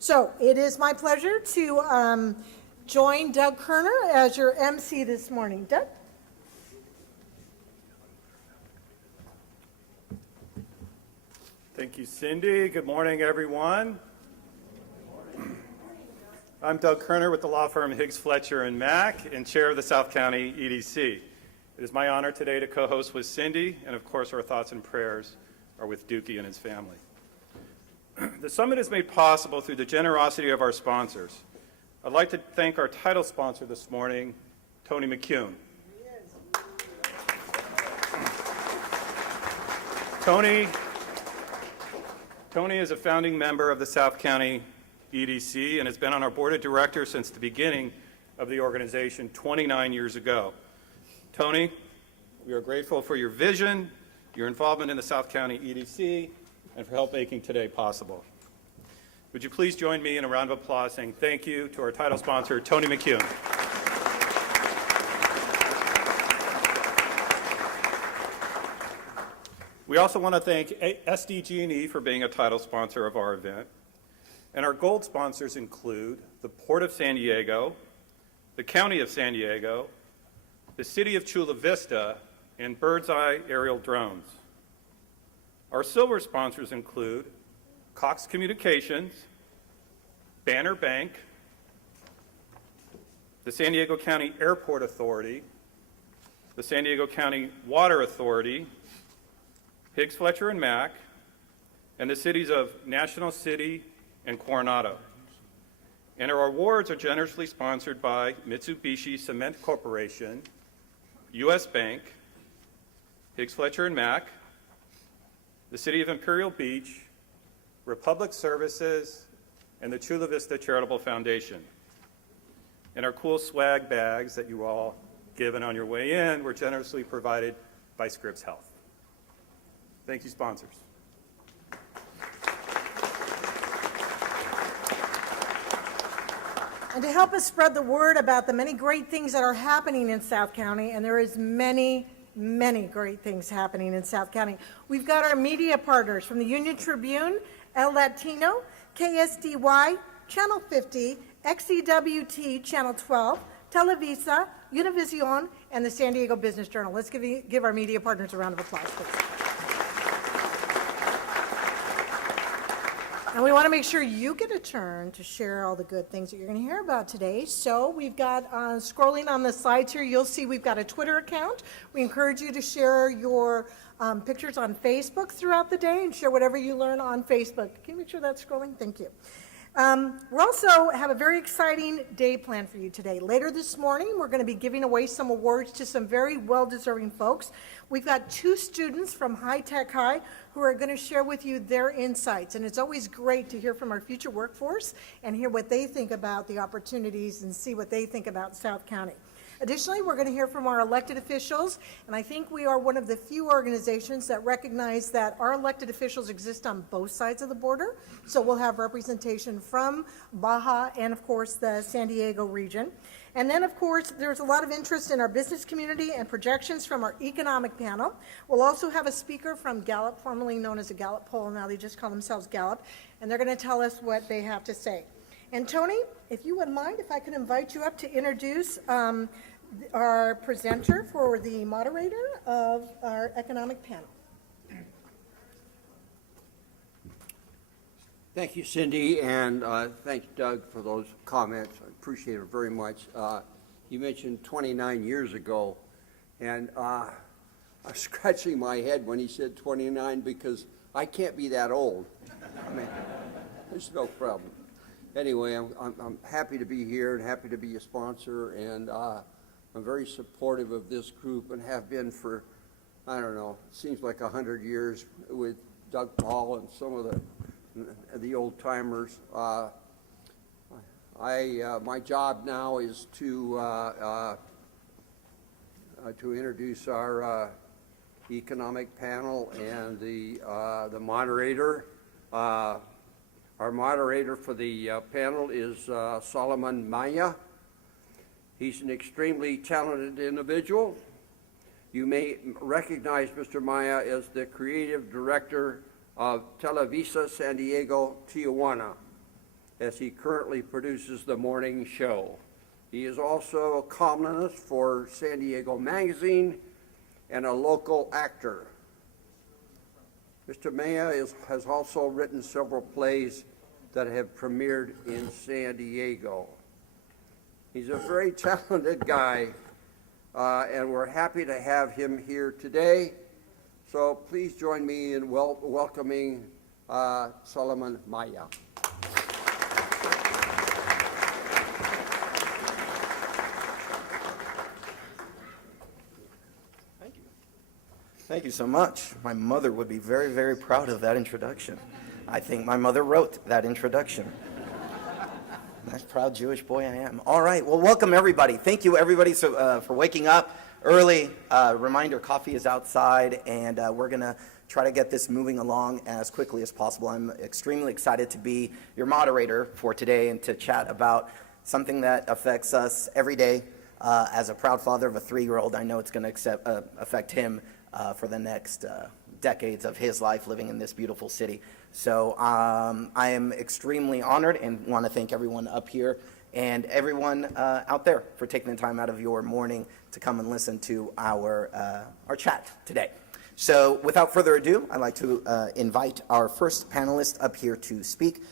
So it is my pleasure to join Doug Kerner as your MC this morning. Doug? Thank you, Cindy. Good morning, everyone. I'm Doug Kerner with the law firm Higgs, Fletcher & Mack and chair of the South County EDC. It is my honor today to co-host with Cindy, and of course our thoughts and prayers are with Dookie and his family. The summit is made possible through the generosity of our sponsors. I'd like to thank our title sponsor this morning, Tony McCune. Tony is a founding member of the South County EDC and has been on our board of directors since the beginning of the organization 29 years ago. Tony, we are grateful for your vision, your involvement in the South County EDC, and for help making today possible. Would you please join me in a round of applause saying thank you to our title sponsor, Tony McCune. We also want to thank SDG&E for being a title sponsor of our event. And our gold sponsors include the Port of San Diego, the County of San Diego, the City of Chula Vista, and Bird's Eye Aerial Drones. Our silver sponsors include Cox Communications, Banner Bank, the San Diego County Airport Authority, the San Diego County Water Authority, Higgs, Fletcher & Mack, and the cities of National City and Coronado. And our awards are generously sponsored by Mitsubishi Cement Corporation, U.S. Bank, Higgs, Fletcher & Mack, the City of Imperial Beach, Republic Services, and the Chula Vista Charitable Foundation. And our cool swag bags that you all given on your way in were generously provided by Scripps Health. Thank you, sponsors. And to help us spread the word about the many great things that are happening in South County, and there is many great things happening in South County, we've got our media partners from the Union Tribune, El Latino, KSDY, Channel 50, XEWT, Channel 12, Televisa, Univision, and the San Diego Business Journal. Let's give our media partners a round of applause, please. And we want to make sure you get a turn to share all the good things that you're going to hear about today. So we've got, scrolling on the slides here, you'll see we've got a Twitter account. We encourage you to share your pictures on Facebook throughout the day and share whatever you learn on Facebook. Can you make sure that's scrolling? Thank you. We also have a very exciting day planned for you today. Later this morning, we're going to be giving away some awards to some very well-deserving folks. We've got 2 students from High Tech High who are going to share with you their insights. And it's always great to hear from our future workforce and hear what they think about the opportunities and see what they think about South County. Additionally, we're going to hear from our elected officials, and I think we are one of the few organizations that recognize that our elected officials exist on both sides of the border. So we'll have representation from Baja and, of course, the San Diego region. And then, of course, there's a lot of interest in our business community and projections from our economic panel. We'll also have a speaker from Gallup, formerly known as a Gallup poll. Now they just call themselves Gallup, and they're going to tell us what they have to say. And Tony, if you wouldn't mind, if I could invite you up to introduce our presenter for the moderator of our economic panel. Thank you, Cindy, and thanks, Doug, for those comments. I appreciate it very much. You mentioned 29 years ago, and I was scratching my head when he said 29 because I can't be that old. I mean, there's no problem. Anyway, I'm happy to be here and happy to be a sponsor, and I'm very supportive of this group and have been for, I don't know, it seems like 100 years with Doug Paul and some of the old timers. My job now is to introduce our economic panel and the moderator. Our moderator for the panel is Solomon Maya. He's an extremely talented individual. You may recognize Mr. Maya as the creative director of Televisa San Diego Tijuana. as he currently produces the morning show. He is also a columnist for San Diego Magazine and a local actor. Mr. Maya has also written several plays that have premiered in San Diego. He's a very talented guy, and we're happy to have him here today. So please join me in welcoming Solomon Maya. Thank you so much. My mother would be very, very proud of that introduction. I think my mother wrote that introduction. Nice, proud Jewish boy I am. All right, well, welcome everybody. Thank you everybody for waking up early. Reminder, coffee is outside, and we're going to try to get this moving along as quickly as possible. I'm extremely excited to be your moderator for today and to chat about something that affects us every day. As a proud father of a 3-year-old, I know it's going to affect him for the next decades of his life living in this beautiful city. So I am extremely honored and want to thank everyone up here and everyone out there for taking the time out of your morning to come and listen to our chat today. So without further ado, I'd like to invite our first panelist up here to speak.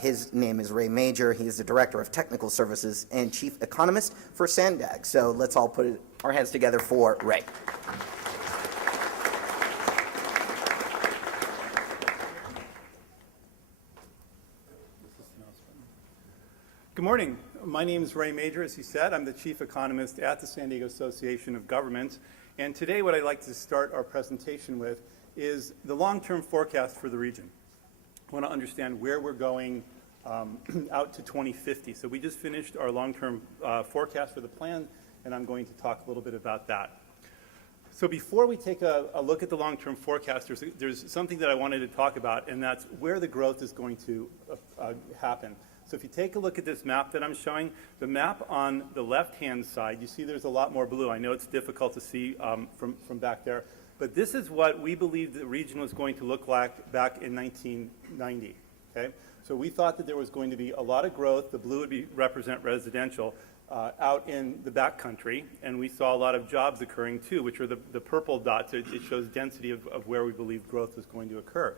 His name is Ray Major. He is the Director of Technical Services and Chief Economist for Sandag. So let's all put our hands together for Ray. Good morning. My name is Ray Major, as he said. I'm the Chief Economist at the San Diego Association of Governments. And today what I'd like to start our presentation with is the long-term forecast for the region. I want to understand where we're going out to 2050. So we just finished our long-term forecast for the plan, and I'm going to talk a little bit about that. So before we take a look at the long-term forecast, there's something that I wanted to talk about, and that's where the growth is going to happen. So if you take a look at this map that I'm showing, the map on the left-hand side, you see there's a lot more blue. I know it's difficult to see from back there, but this is what we believed the region was going to look like back in 1990, okay? So we thought that there was going to be a lot of growth. The blue would represent residential out in the backcountry, and we saw a lot of jobs occurring too, which are the purple dots. It shows density of where we believe growth is going to occur.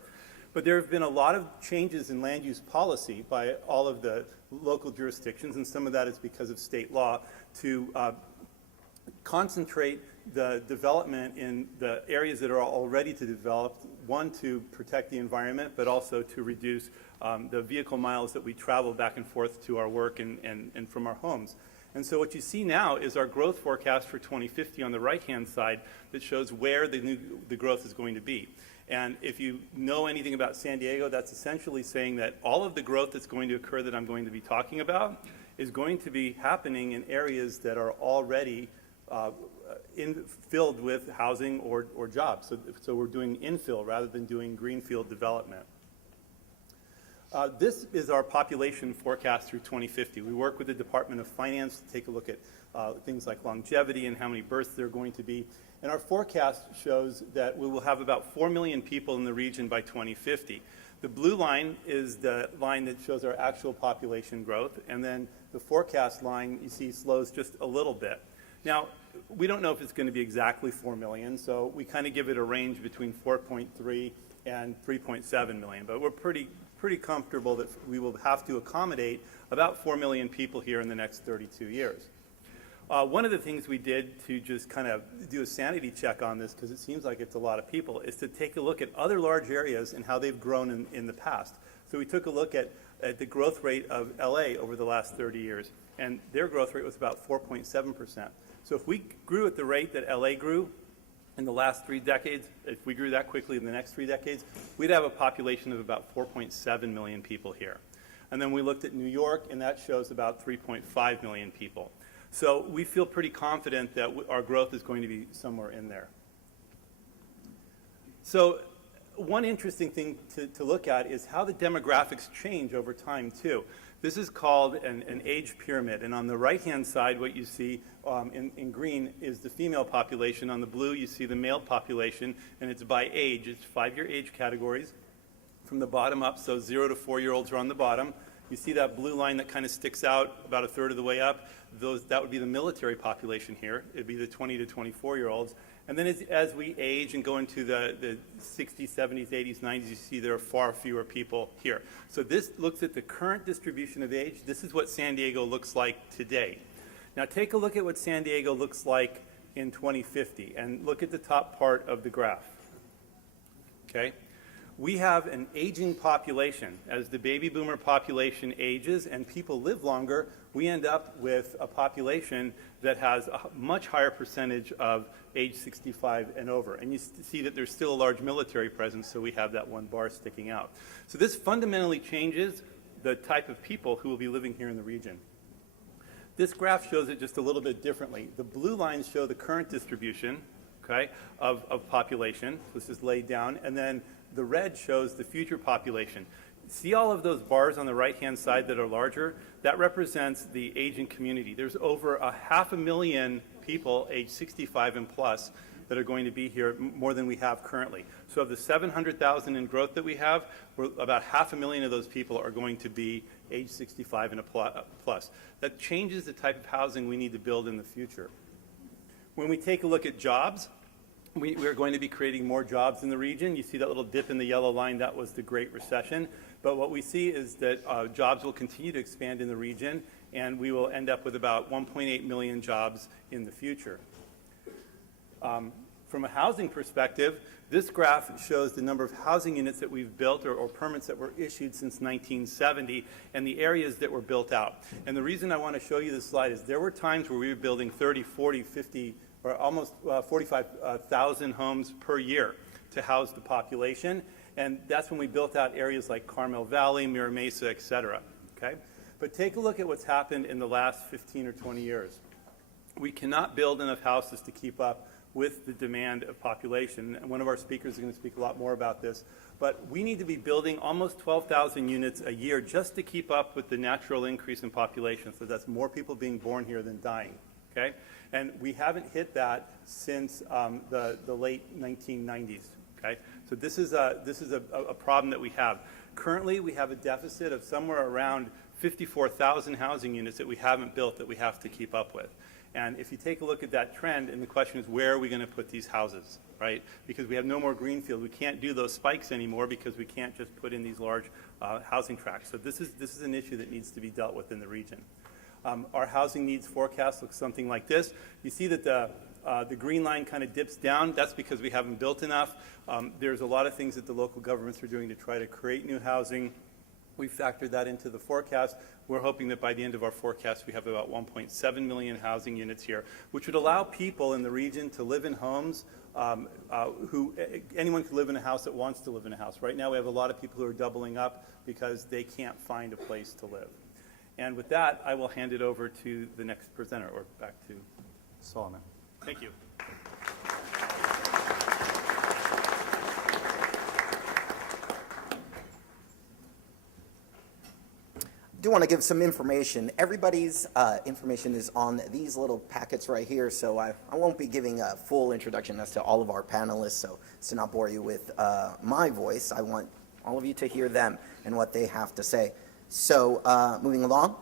But there have been a lot of changes in land use policy by all of the local jurisdictions, and some of that is because of state law, to concentrate the development in the areas that are already to develop, one, to protect the environment, but also to reduce the vehicle miles that we travel back and forth to our work and from our homes. And so what you see now is our growth forecast for 2050 on the right-hand side that shows where the growth is going to be. And if you know anything about San Diego, that's essentially saying that all of the growth that's going to occur that I'm going to be talking about is going to be happening in areas that are already filled with housing or jobs. So we're doing infill rather than doing greenfield development. This is our population forecast through 2050. We work with the Department of Finance to take a look at things like longevity and how many births there are going to be. And our forecast shows that we will have about 4 million people in the region by 2050. The blue line is the line that shows our actual population growth, and then the forecast line, you see, slows just a little bit. Now, we don't know if it's going to be exactly 4 million, so we kind of give it a range between 4.3 and 3.7 million, but we're pretty comfortable that we will have to accommodate about 4 million people here in the next 32 years. One of the things we did to just kind of do a sanity check on this, because it seems like it's a lot of people, is to take a look at other large areas and how they've grown in the past. So we took a look at the growth rate of LA over the last 30 years, and their growth rate was about 4.7%. So if we grew at the rate that LA grew in the last 3 decades, if we grew that quickly in the next 3 decades, we'd have a population of about 4.7 million people here. And then we looked at New York, and that shows about 3.5 million people. So we feel pretty confident that our growth is going to be somewhere in there. So one interesting thing to look at is how the demographics change over time, too. This is called an age pyramid. And on the right-hand side, what you see in green is the female population. On the blue, you see the male population, and it's by age. It's 5-year age categories from the bottom up. So 0 to 4-year-olds are on the bottom, You see that blue line that kind of sticks out about a third of the way up? That would be the military population here. It'd be the 20 to 24-year-olds. And then as we age and go into the 60s, 70s, 80s, 90s, you see there are far fewer people here. So this looks at the current distribution of age. This is what San Diego looks like today. Now take a look at what San Diego looks like in 2050, and look at the top part of the graph. Okay? We have an aging population. As the baby boomer population ages and people live longer, we end up with a population that has a much higher percentage of age 65 and over. And you see that there's still a large military presence, so we have that one bar sticking out. So this fundamentally changes the type of people who will be living here in the region. This graph shows it just a little bit differently. The blue lines show the current distribution, okay, of population. This is laid down. And then the red shows the future population. See all of those bars on the right-hand side that are larger? That represents the aging community. There's over 500,000 people age 65 and plus that are going to be here, more than we have currently. So of the 700,000 in growth that we have, about 500,000 of those people are going to be age 65 and plus. That changes the type of housing we need to build in the future. When we take a look at jobs, we are going to be creating more jobs in the region. You see that little dip in the yellow line, that was the Great Recession. But what we see is that jobs will continue to expand in the region, and we will end up with about 1.8 million jobs in the future. From a housing perspective, this graph shows the number of housing units that we've built or permits that were issued since 1970 and the areas that were built out. And the reason I want to show you this slide is there were times where we were building 30, 40, 50, or almost 45,000 homes per year to house the population. And that's when we built out areas like Carmel Valley, Mira Mesa, et cetera. Okay? But take a look at what's happened in the last 15 or 20 years. We cannot build enough houses to keep up with the demand of population. And one of our speakers is going to speak a lot more about this. But we need to be building almost 12,000 units a year just to keep up with the natural increase in population. So that's more people being born here than dying. Okay? And we haven't hit that since the late 1990s. Okay? So this is a problem that we have. Currently, we have a deficit of somewhere around 54,000 housing units that we haven't built that we have to keep up with. And if you take a look at that trend, and the question is, where are we going to put these houses, right? Because we have no more greenfield. We can't do those spikes anymore because we can't just put in these large housing tracts. So this is an issue that needs to be dealt with in the region. Our housing needs forecast looks something like this. You see that the green line kind of dips down. That's because we haven't built enough. There's a lot of things that the local governments are doing to try to create new housing. We factored that into the forecast. We're hoping that by the end of our forecast, we have about 1.7 million housing units here, which would allow people in the region to live in homes anyone can live in a house that wants to live in a house. Right now, we have a lot of people who are doubling up because they can't find a place to live. And with that, I will hand it over to the next presenter, or back to Solomon. Thank you. I do want to give some information. Everybody's information is on these little packets right here, so I won't be giving a full introduction as to all of our panelists, so to not bore you with my voice, I want all of you to hear them and what they have to say. So moving along,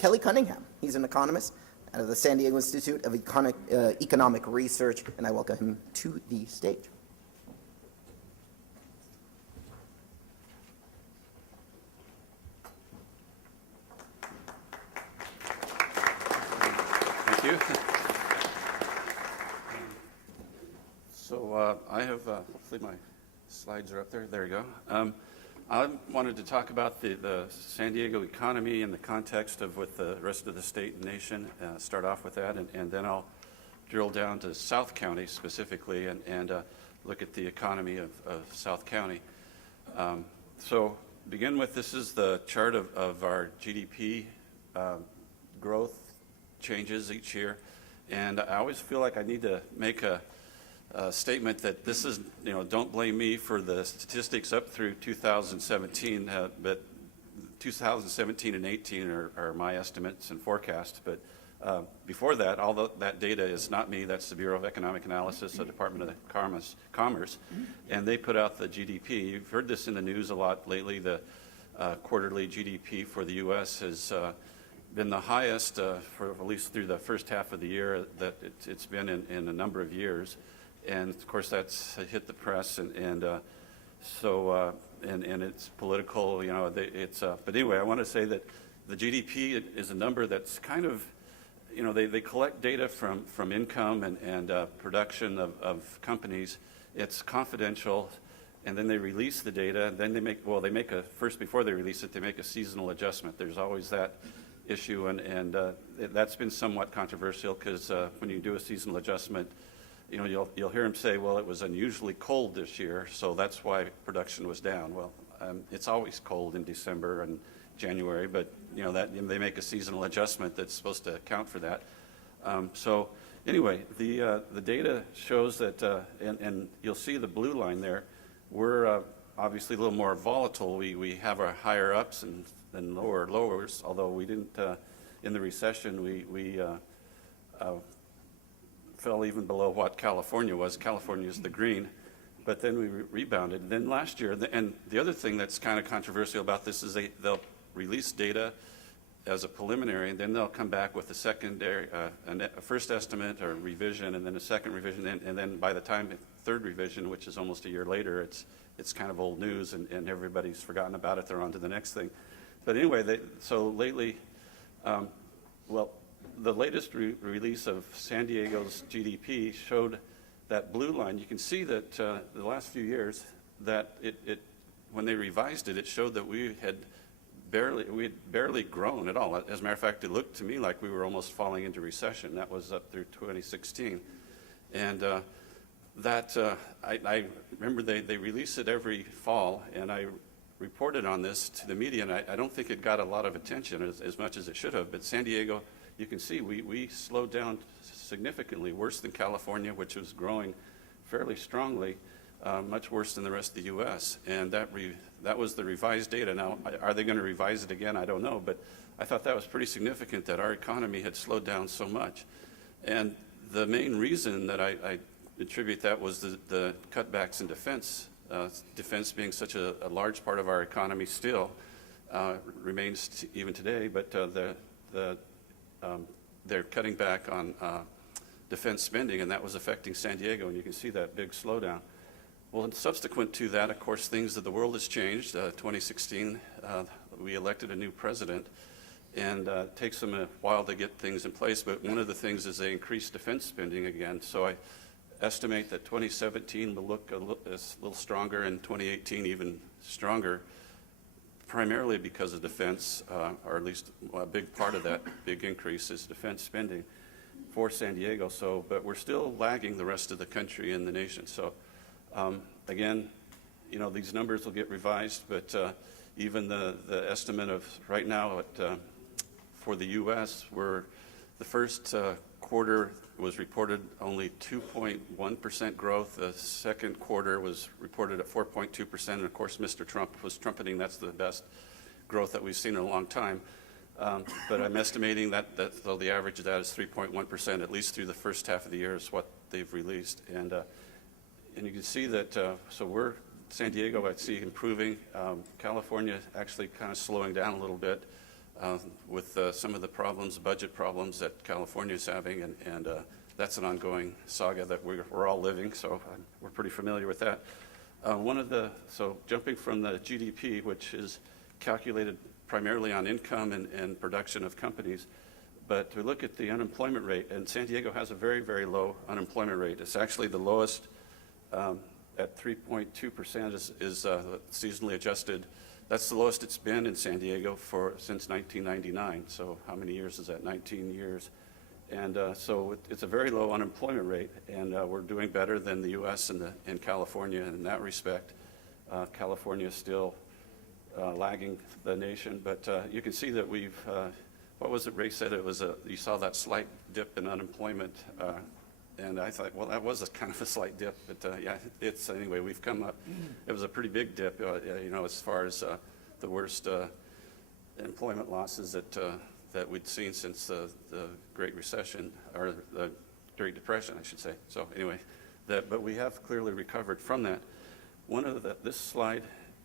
Kelly Cunningham. He's an economist out of the San Diego Institute of Economic Research, and I welcome him to the stage. So I have, hopefully my slides are up there. There you go. I wanted to talk about the San Diego economy in the context of with the rest of the state and nation, start off with that, and then I'll drill down to South County specifically and look at the economy of South County. So begin with, this is the chart of our GDP growth changes each year, and I always feel like I need to make a statement that this is, don't blame me for the statistics up through 2017, but 2017 and 18 are my estimates and forecasts. But before that, all that data is not me. That's the Bureau of Economic Analysis, the Department of Commerce, and they put out the GDP. You've heard this in the news a lot lately. The quarterly GDP for the U.S. has been the highest for at least through the first half of the year that it's been in a number of years. And of course, that's hit the press, and it's political, you know. But anyway, I want to say that the GDP is a number that's kind of, you know, they collect data from income and production of companies. It's confidential, and then they release the data. And then they make a first, before they release it, they make a seasonal adjustment. There's always that issue, and that's been somewhat controversial because when you do a seasonal adjustment, you know, you'll hear them say, well, it was unusually cold this year, so that's why production was down. Well, it's always cold in December and January, but you know that they make a seasonal adjustment that's supposed to account for that. So anyway, the data shows that, and you'll see the blue line there. We're obviously a little more volatile. We have our higher ups and lower lowers. Although we didn't in the recession, we fell even below what California was. California is the green. But then we rebounded. And then last year, and the other thing that's kind of controversial about this is they'll release data as a preliminary, and then they'll come back with a secondary, a first estimate or revision, and then a second revision, and then by the time third revision, which is almost a year later, it's kind of old news, and everybody's forgotten about it. They're on to the next thing. But anyway, so lately, well, the latest release of San Diego's GDP showed that blue line. You can see that the last few years that when they revised it, it showed that we had barely grown at all. As a matter of fact, it looked to me like we were almost falling into recession. That was up through 2016. And I remember they release it every fall, and I reported on this to the media, and I don't think it got a lot of attention as much as it should have. But San Diego, you can see we slowed down significantly, worse than California, which was growing fairly strongly, much worse than the rest of the U.S. And that was the revised data. Now, are they going to revise it again? I don't know, but I thought that was pretty significant that our economy had slowed down so much. And the main reason that I attribute that was the cutbacks in defense. Defense being such a large part of our economy still remains even today, but they're cutting back on defense spending, and that was affecting San Diego, and you can see that big slowdown. Well, and subsequent to that, of course, things of the world has changed. 2016, we elected a new president, and it takes them a while to get things in place, but one of the things is they increased defense spending again. So I estimate that 2017 will look a little stronger, and 2018 even stronger, primarily because of defense, or at least a big part of that big increase is defense spending for San Diego. So, but we're still lagging the rest of the country and the nation. So, again, you know, these numbers will get revised, but even the estimate of right now for the U.S., where the first quarter was reported only 2.1% growth. The second quarter was reported at 4.2%. And of course, Mr. Trump was trumpeting that's the best growth that we've seen in a long time. But I'm estimating that though the average of that is 3.1%, at least through the first half of the year is what they've released. And you can see that, so San Diego, I'd see improving. California actually kind of slowing down a little bit with some of the problems, budget problems that California is having, and that's an ongoing saga that we're all living, so we're pretty familiar with that. So jumping from the GDP, which is calculated primarily on income and production of companies, but to look at the unemployment rate, and San Diego has a very, very low unemployment rate. It's actually the lowest at 3.2% is seasonally adjusted. That's the lowest it's been in San Diego since 1999. So how many years is that? 19 years. And so it's a very low unemployment rate, and we're doing better than the U.S. and California in that respect. California is still lagging the nation, but you can see that we've, what was it Ray said? It was you saw that slight dip in unemployment, and I thought, well, that was a kind of a slight dip, but yeah, anyway, we've come up. It was a pretty big dip, you know, as far as the worst employment losses that we'd seen since the Great Recession, or the Great Depression, I should say. So anyway, but we have clearly recovered from that. This slide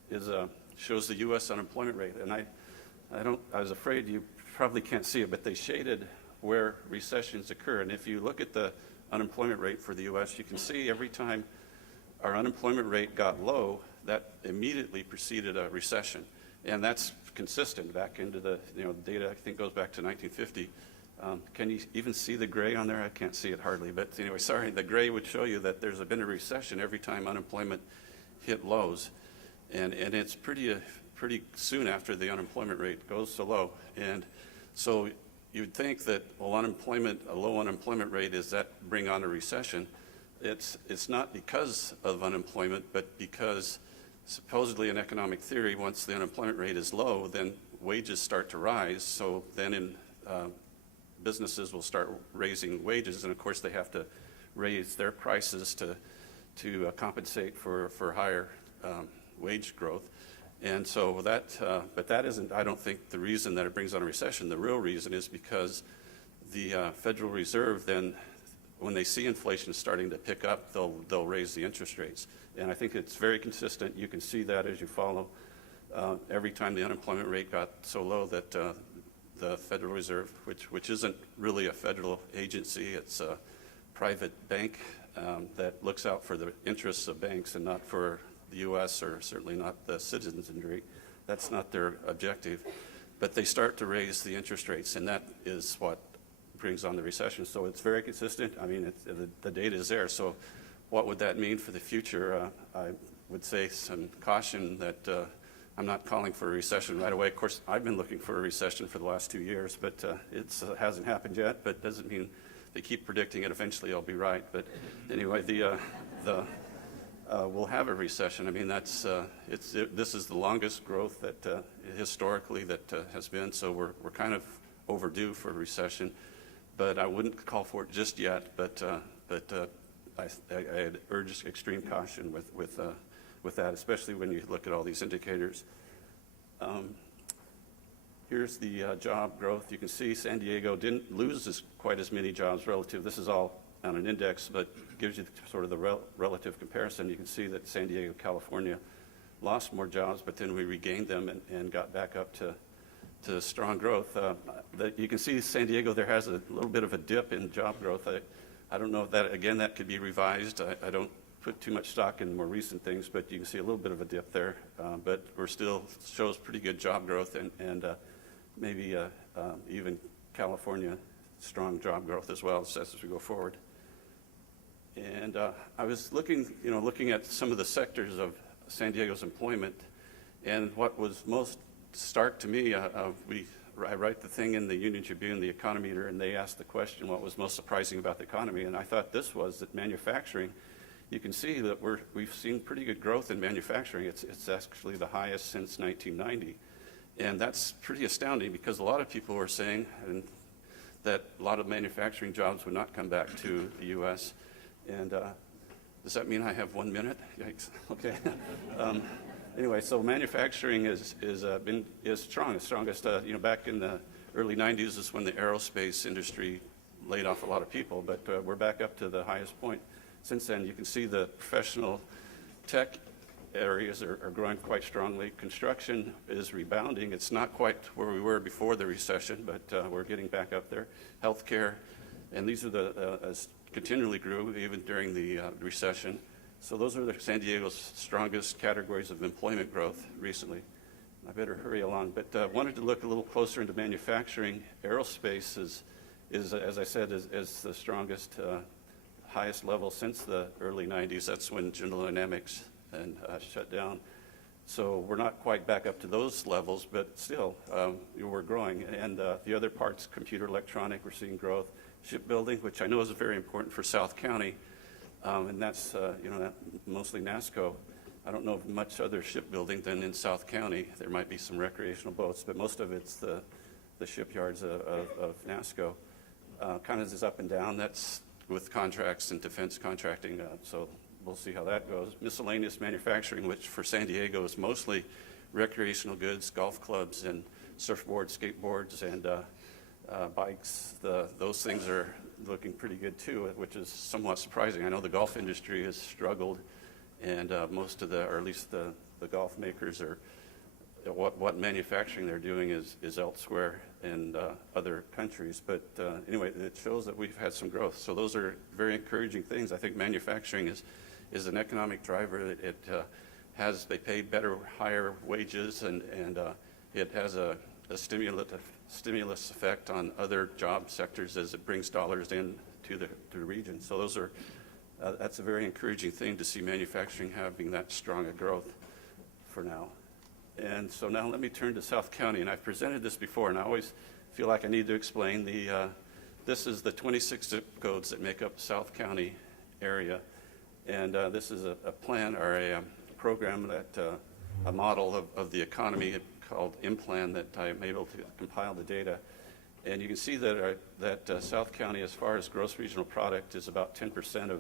is shows the U.S. unemployment rate. And I was afraid you probably can't see it, but they shaded where recessions occur. And if you look at the unemployment rate for the U.S., you can see every time our unemployment rate got low, that immediately preceded a recession. And that's consistent back into the data, I think, goes back to 1950. Can you even see the gray on there? I can't see it hardly, but anyway, sorry. The gray would show you that there's been a recession every time unemployment hit lows. And it's pretty soon after the unemployment rate goes so low. And so you'd think that, well, a low unemployment rate, does that bring on a recession? It's not because of unemployment, but because supposedly in economic theory, once the unemployment rate is low, then wages start to rise. So then businesses will start raising wages, and of course they have to raise their prices to compensate for higher wage growth. And so but that isn't, I don't think, the reason that it brings on a recession. The real reason is because the Federal Reserve then, when they see inflation starting to pick up, they'll raise the interest rates. And I think it's very consistent. You can see that as you follow. Every time the unemployment rate got so low that the Federal Reserve, which isn't really a federal agency, it's a private bank that looks out for the interests of banks and not for the U.S. or certainly not the citizenry. That's not their objective. But they start to raise the interest rates, and that is what brings on the recession. So it's very consistent. I mean, the data is there. So what would that mean for the future? I would say some caution that I'm not calling for a recession right away. Of course, I've been looking for a recession for the last 2 years, but it hasn't happened yet. But doesn't mean they keep predicting it. Eventually, I'll be right. But anyway, we'll have a recession. I mean, this is the longest growth that historically that has been. So we're kind of overdue for a recession. But I wouldn't call for it just yet. But I'd urge extreme caution with that, especially when you look at all these indicators. Here's the job growth. You can see San Diego didn't lose quite as many jobs relative. This is all on an index, but gives you sort of the relative comparison. You can see that San Diego, California lost more jobs, but then we regained them and got back up to strong growth. You can see San Diego, there has a little bit of a dip in job growth. I don't know if that could be revised. I don't put too much stock in more recent things, but you can see a little bit of a dip there. But we're still shows pretty good job growth and maybe even California strong job growth as well as we go forward. And I was looking at some of the sectors of San Diego's employment, and what was most stark to me, I write the thing in the Union Tribune, the Econometer, and they asked the question, what was most surprising about the economy? And I thought this was that manufacturing, you can see that we've seen pretty good growth in manufacturing. It's actually the highest since 1990. And that's pretty astounding because a lot of people were saying that a lot of manufacturing jobs would not come back to the U.S. And does that mean I have 1 minute? Yikes. Okay. Anyway, so manufacturing is strong. The strongest, back in the early 90s is when the aerospace industry laid off a lot of people, but we're back up to the highest point. Since then, you can see the professional tech areas are growing quite strongly. Construction is rebounding. It's not quite where we were before the recession, but we're getting back up there. Healthcare, and these are continually grew even during the recession. So those are San Diego's strongest categories of employment growth recently. I better hurry along, but wanted to look a little closer into manufacturing. Aerospace is as I said, is the strongest, highest level since the early 90s. That's when General Dynamics shut down. So we're not quite back up to those levels, but still, we're growing. And the other parts, computer electronic, we're seeing growth. Shipbuilding, which I know is very important for South County, and that's mostly NASCO. I don't know of much other shipbuilding than in South County. There might be some recreational boats, but most of it's the shipyards of NASCO. Kind of is up and down. That's with contracts and defense contracting, so we'll see how that goes. Miscellaneous manufacturing, which for San Diego is mostly recreational goods, golf clubs, and surfboards, skateboards, and bikes. Those things are looking pretty good too, which is somewhat surprising. I know the golf industry has struggled, and most of or at least the golf makers are what manufacturing they're doing is elsewhere in other countries. But anyway, it shows that we've had some growth. So those are very encouraging things. I think manufacturing is an economic driver. They pay better, higher wages, and it has a stimulus effect on other job sectors as it brings dollars in to the region. So that's a very encouraging thing to see manufacturing having that strong a growth for now. And so now let me turn to South County, and I've presented this before, and I always feel like I need to explain this is the 26 zip codes that make up South County area, and this is a plan or a program that a model of the economy called IMPLAN that I'm able to compile the data. And you can see that South County, as far as gross regional product, is about 10%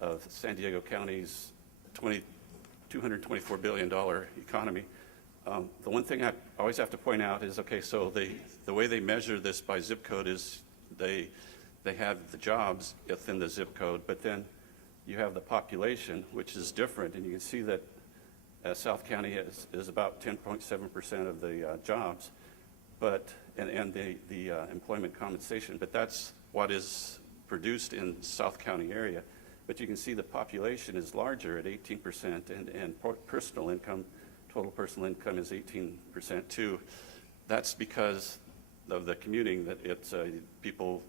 of San Diego County's $224 billion economy. The one thing I always have to point out is, okay, so the way they measure this by zip code is they have the jobs within the zip code, but then you have the population, which is different, and you can see that South County is about 10.7% of the jobs, and the employment compensation, but that's what is produced in South County area. But you can see the population is larger at 18%, and personal income, total personal income is 18% too. That's because of the commuting, that it's people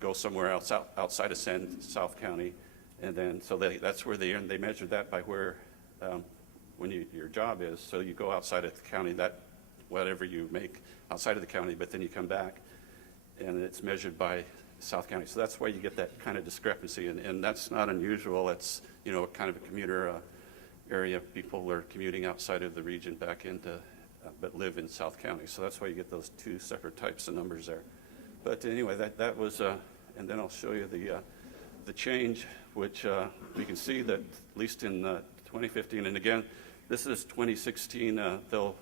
go somewhere else outside of South County, and then so that's where they measure that by where when your job is. So you go outside of the county, that whatever you make outside of the county, but then you come back, and it's measured by South County. So that's why you get that kind of discrepancy, and that's not unusual. It's, kind of a commuter area. People are commuting outside of the region back into, but live in South County. So that's why you get those two separate types of numbers there. But anyway, that was, and then I'll show you the change, which we can see that at least in 2015, and again, this is 2016, they'll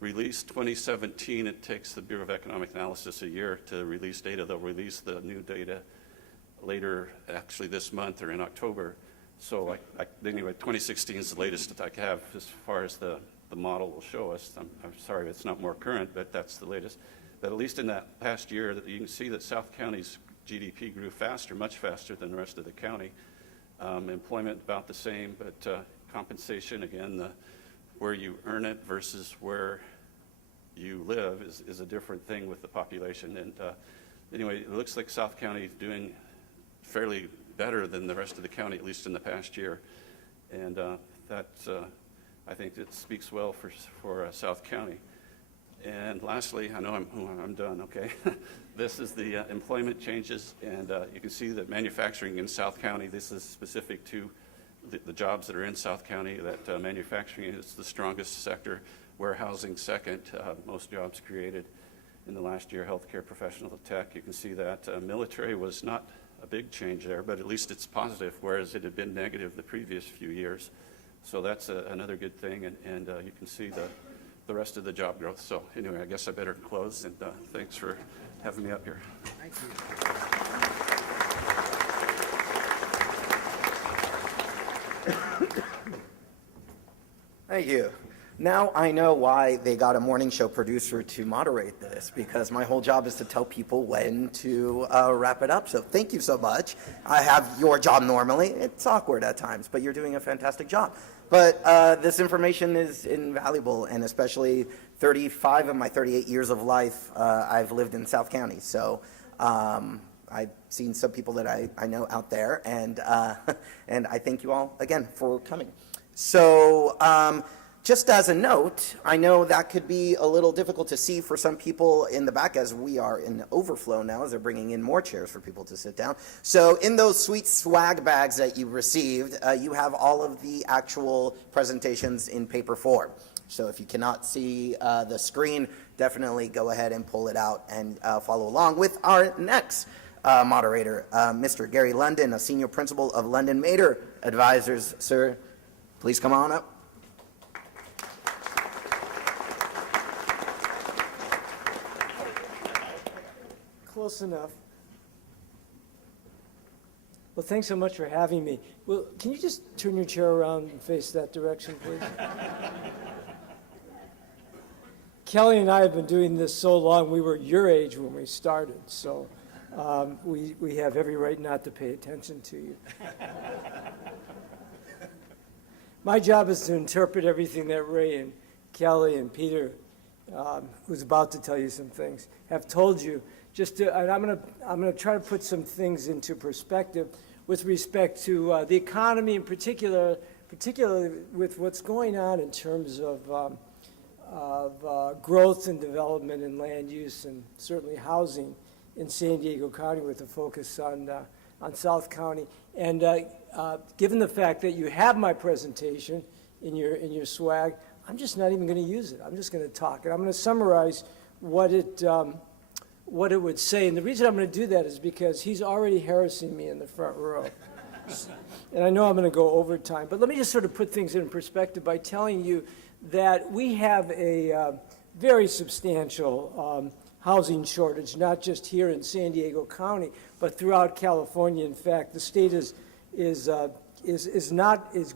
release 2017. It takes the Bureau of Economic Analysis a year to release data. They'll release the new data later, actually this month or in October. So anyway, 2016 is the latest that I have as far as the model will show us. I'm sorry it's not more current, but that's the latest. But at least in that past year, you can see that South County's GDP grew faster, much faster than the rest of the county. Employment about the same, but compensation, again, where you earn it versus where you live is a different thing with the population. And anyway, it looks like South County is doing fairly better than the rest of the county, at least in the past year. And I think it speaks well for South County. And lastly, I know I'm done, okay? This is the employment changes, and you can see that manufacturing in South County, this is specific to the jobs that are in South County, that manufacturing is the strongest sector, warehousing second, most jobs created in the last year, healthcare, professional, tech. You can see that military was not a big change there, but at least it's positive, whereas it had been negative the previous few years. So that's another good thing, and you can see the rest of the job growth. So anyway, I guess I better close, and thanks for having me up here. Thank you. Thank you. Now I know why they got a morning show producer to moderate this, because my whole job is to tell people when to wrap it up. So thank you so much. I have your job normally. It's awkward at times, but you're doing a fantastic job. But this information is invaluable, and especially 35 of my 38 years of life, I've lived in South County. So I've seen some people that I know out there, and I thank you all again for coming. So just as a note, I know that could be a little difficult to see for some people in the back, as we are in overflow now, as they're bringing in more chairs for people to sit down. So in those sweet swag bags that you received, you have all of the actual presentations in paper form. So if you cannot see the screen, definitely go ahead and pull it out and follow along with our next moderator, Mr. Gary London, a senior principal of London Mader Advisors. Sir, please come on up. Close enough. Well, thanks so much for having me. Well, can you just turn your chair around and face that direction, please? Kelly and I have been doing this so long, we were your age when we started, so we have every right not to pay attention to you. My job is to interpret everything that Ray and Kelly and Peter, who's about to tell you some things, have told you. And I'm going to try to put some things into perspective with respect to the economy in particularly with what's going on in terms of growth and development and land use and certainly housing in San Diego County with a focus on South County. And given the fact that you have my presentation in your swag, I'm just not even going to use it. I'm just going to talk. And I'm going to summarize what it would say. And the reason I'm going to do that is because he's already harassing me in the front row. And I know I'm going to go over time. But let me just sort of put things in perspective by telling you that we have a very substantial housing shortage, not just here in San Diego County, but throughout California. In fact, the state is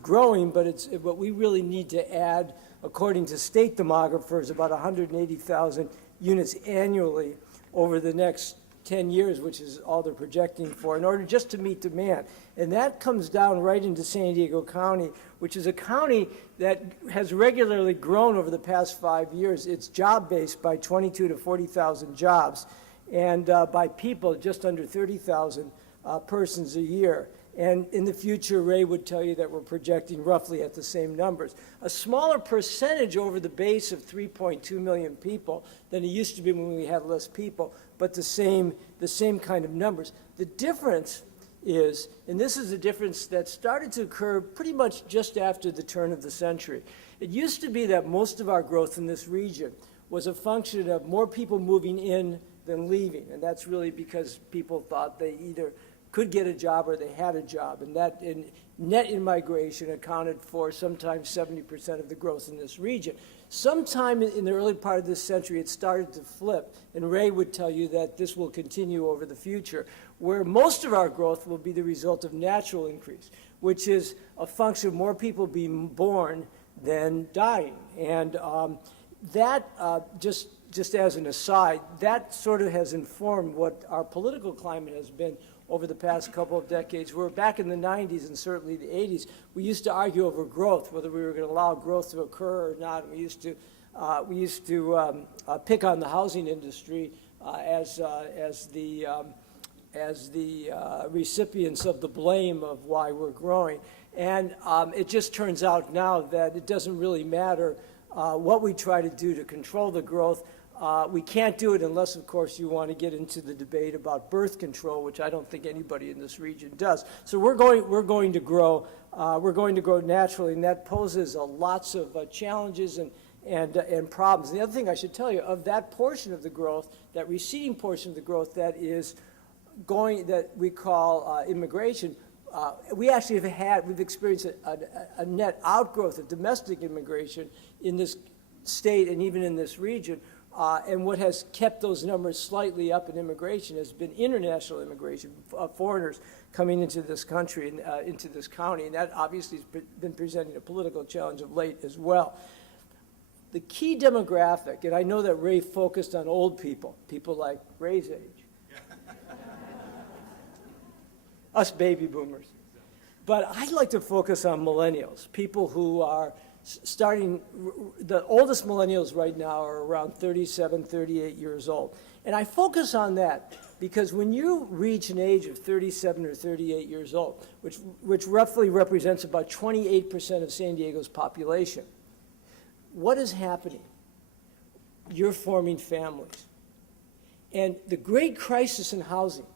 growing, but we really need to add, according to state demographers, about 180,000 units annually over the next 10 years, which is all they're projecting for, in order just to meet demand. And that comes down right into San Diego County, which is a county that has regularly grown over the past 5 years. It's job-based by 22 to 40,000 jobs, and by people, just under 30,000 persons a year. And in the future, Ray would tell you that we're projecting roughly at the same numbers. A smaller percentage over the base of 3.2 million people than it used to be when we had less people, but the same kind of numbers. The difference is, and this is a difference that started to occur pretty much just after the turn of the century. It used to be that most of our growth in this region was a function of more people moving in than leaving, and that's really because people thought they either could get a job or they had a job, and that net immigration accounted for sometimes 70% of the growth in this region. Sometime in the early part of this century, it started to flip, and Ray would tell you that this will continue over the future, where most of our growth will be the result of natural increase, which is a function of more people being born than dying. And just as an aside, that sort of has informed what our political climate has been over the past couple of decades. Where back in the 90s and certainly the 80s, we used to argue over growth, whether we were going to allow growth to occur or not. We used to pick on the housing industry as the recipients of the blame of why we're growing. And it just turns out now that it doesn't really matter what we try to do to control the growth. We can't do it unless, of course, you want to get into the debate about birth control, which I don't think anybody in this region does. So we're going to grow naturally, and that poses lots of challenges and problems. And the other thing I should tell you, of that portion of the growth, that receding portion of the growth that we call immigration, we've experienced a net outgrowth of domestic immigration in this state and even in this region. And what has kept those numbers slightly up in immigration has been international immigration, foreigners coming into this country and into this county. And that obviously has been presenting a political challenge of late as well. The key demographic, and I know that Ray focused on old people like Ray's age, us baby boomers. But I'd like to focus on millennials, people who are the oldest millennials right now are around 37, 38 years old. And I focus on that because when you reach an age of 37 or 38 years old, which roughly represents about 28% of San Diego's population, what is happening? You're forming families. And the great crisis in housing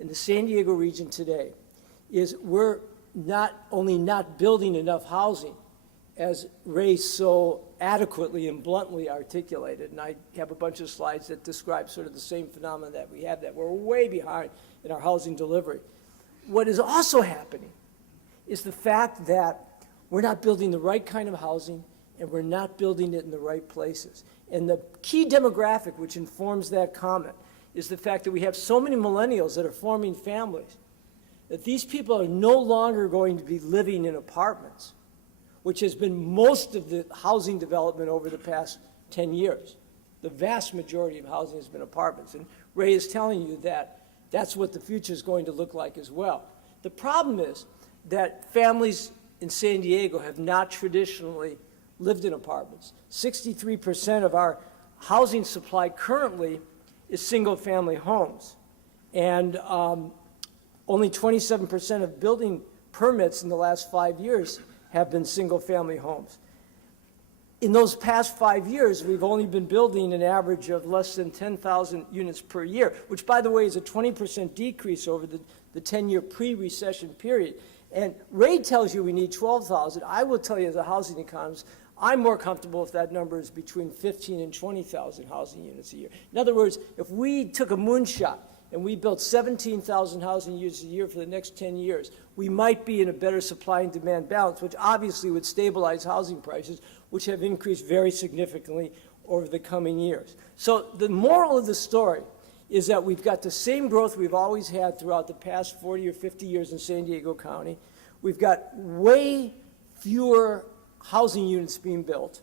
in the San Diego region today is we're not only not building enough housing, as Ray so adequately and bluntly articulated, and I have a bunch of slides that describe sort of the same phenomena that we have, that we're way behind in our housing delivery. What is also happening is the fact that we're not building the right kind of housing, and we're not building it in the right places. And the key demographic which informs that comment is the fact that we have so many millennials that are forming families, that these people are no longer going to be living in apartments, which has been most of the housing development over the past 10 years. The vast majority of housing has been apartments. And Ray is telling you that that's what the future is going to look like as well. The problem is that families in San Diego have not traditionally lived in apartments. 63% of our housing supply currently is single-family homes. And only 27% of building permits in the last 5 years have been single-family homes. In those past 5 years, we've only been building an average of less than 10,000 units per year, which, by the way, is a 20% decrease over the 10-year pre-recession period. And Ray tells you we need 12,000. I will tell you, as a housing economist, I'm more comfortable if that number is between 15 and 20,000 housing units a year. In other words, if we took a moonshot and we built 17,000 housing units a year for the next 10 years, we might be in a better supply and demand balance, which obviously would stabilize housing prices, which have increased very significantly over the coming years. So the moral of the story is that we've got the same growth we've always had throughout the past 40 or 50 years in San Diego County. We've got way fewer housing units being built.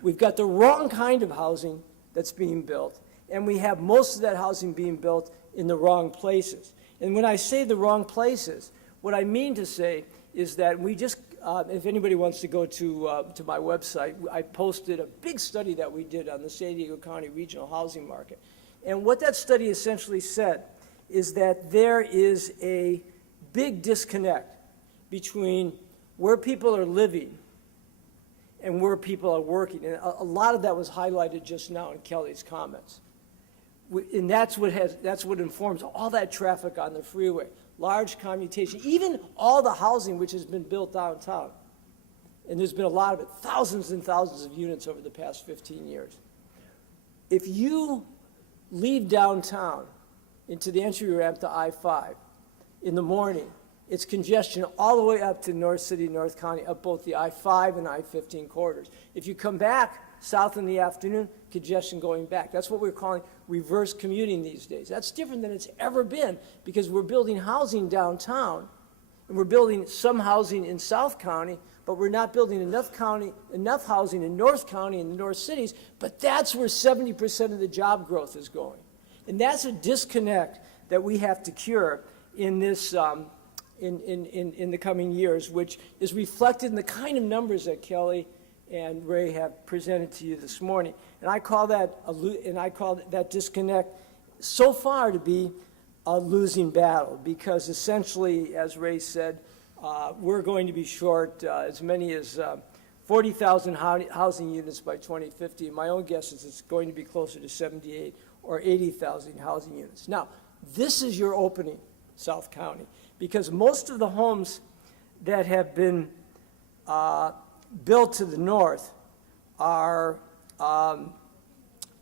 We've got the wrong kind of housing that's being built, and we have most of that housing being built in the wrong places. And when I say the wrong places, what I mean to say is that we just, if anybody wants to go to my website, I posted a big study that we did on the San Diego County regional housing market. And what that study essentially said is that there is a big disconnect between where people are living and where people are working. And a lot of that was highlighted just now in Kelly's comments. And that's what informs all that traffic on the freeway. Large commutation, even all the housing which has been built downtown. And there's been a lot of it, thousands and thousands of units over the past 15 years. If you leave downtown into the entry ramp to I-5 in the morning, it's congestion all the way up to North City, North County, up both the I-5 and I-15 corridors. If you come back south in the afternoon, congestion going back. That's what we're calling reverse commuting these days. That's different than it's ever been because we're building housing downtown, and we're building some housing in South County, but we're not building enough housing in North County and the North Cities, but that's where 70% of the job growth is going. And that's a disconnect that we have to cure in this in the coming years, which is reflected in the kind of numbers that Kelly and Ray have presented to you this morning. And I call that disconnect so far to be a losing battle because essentially, as Ray said, we're going to be short as many as 40,000 housing units by 2050. And my own guess is it's going to be closer to 78 or 80,000 housing units. Now, this is your opening, South County, because most of the homes that have been built to the north are, I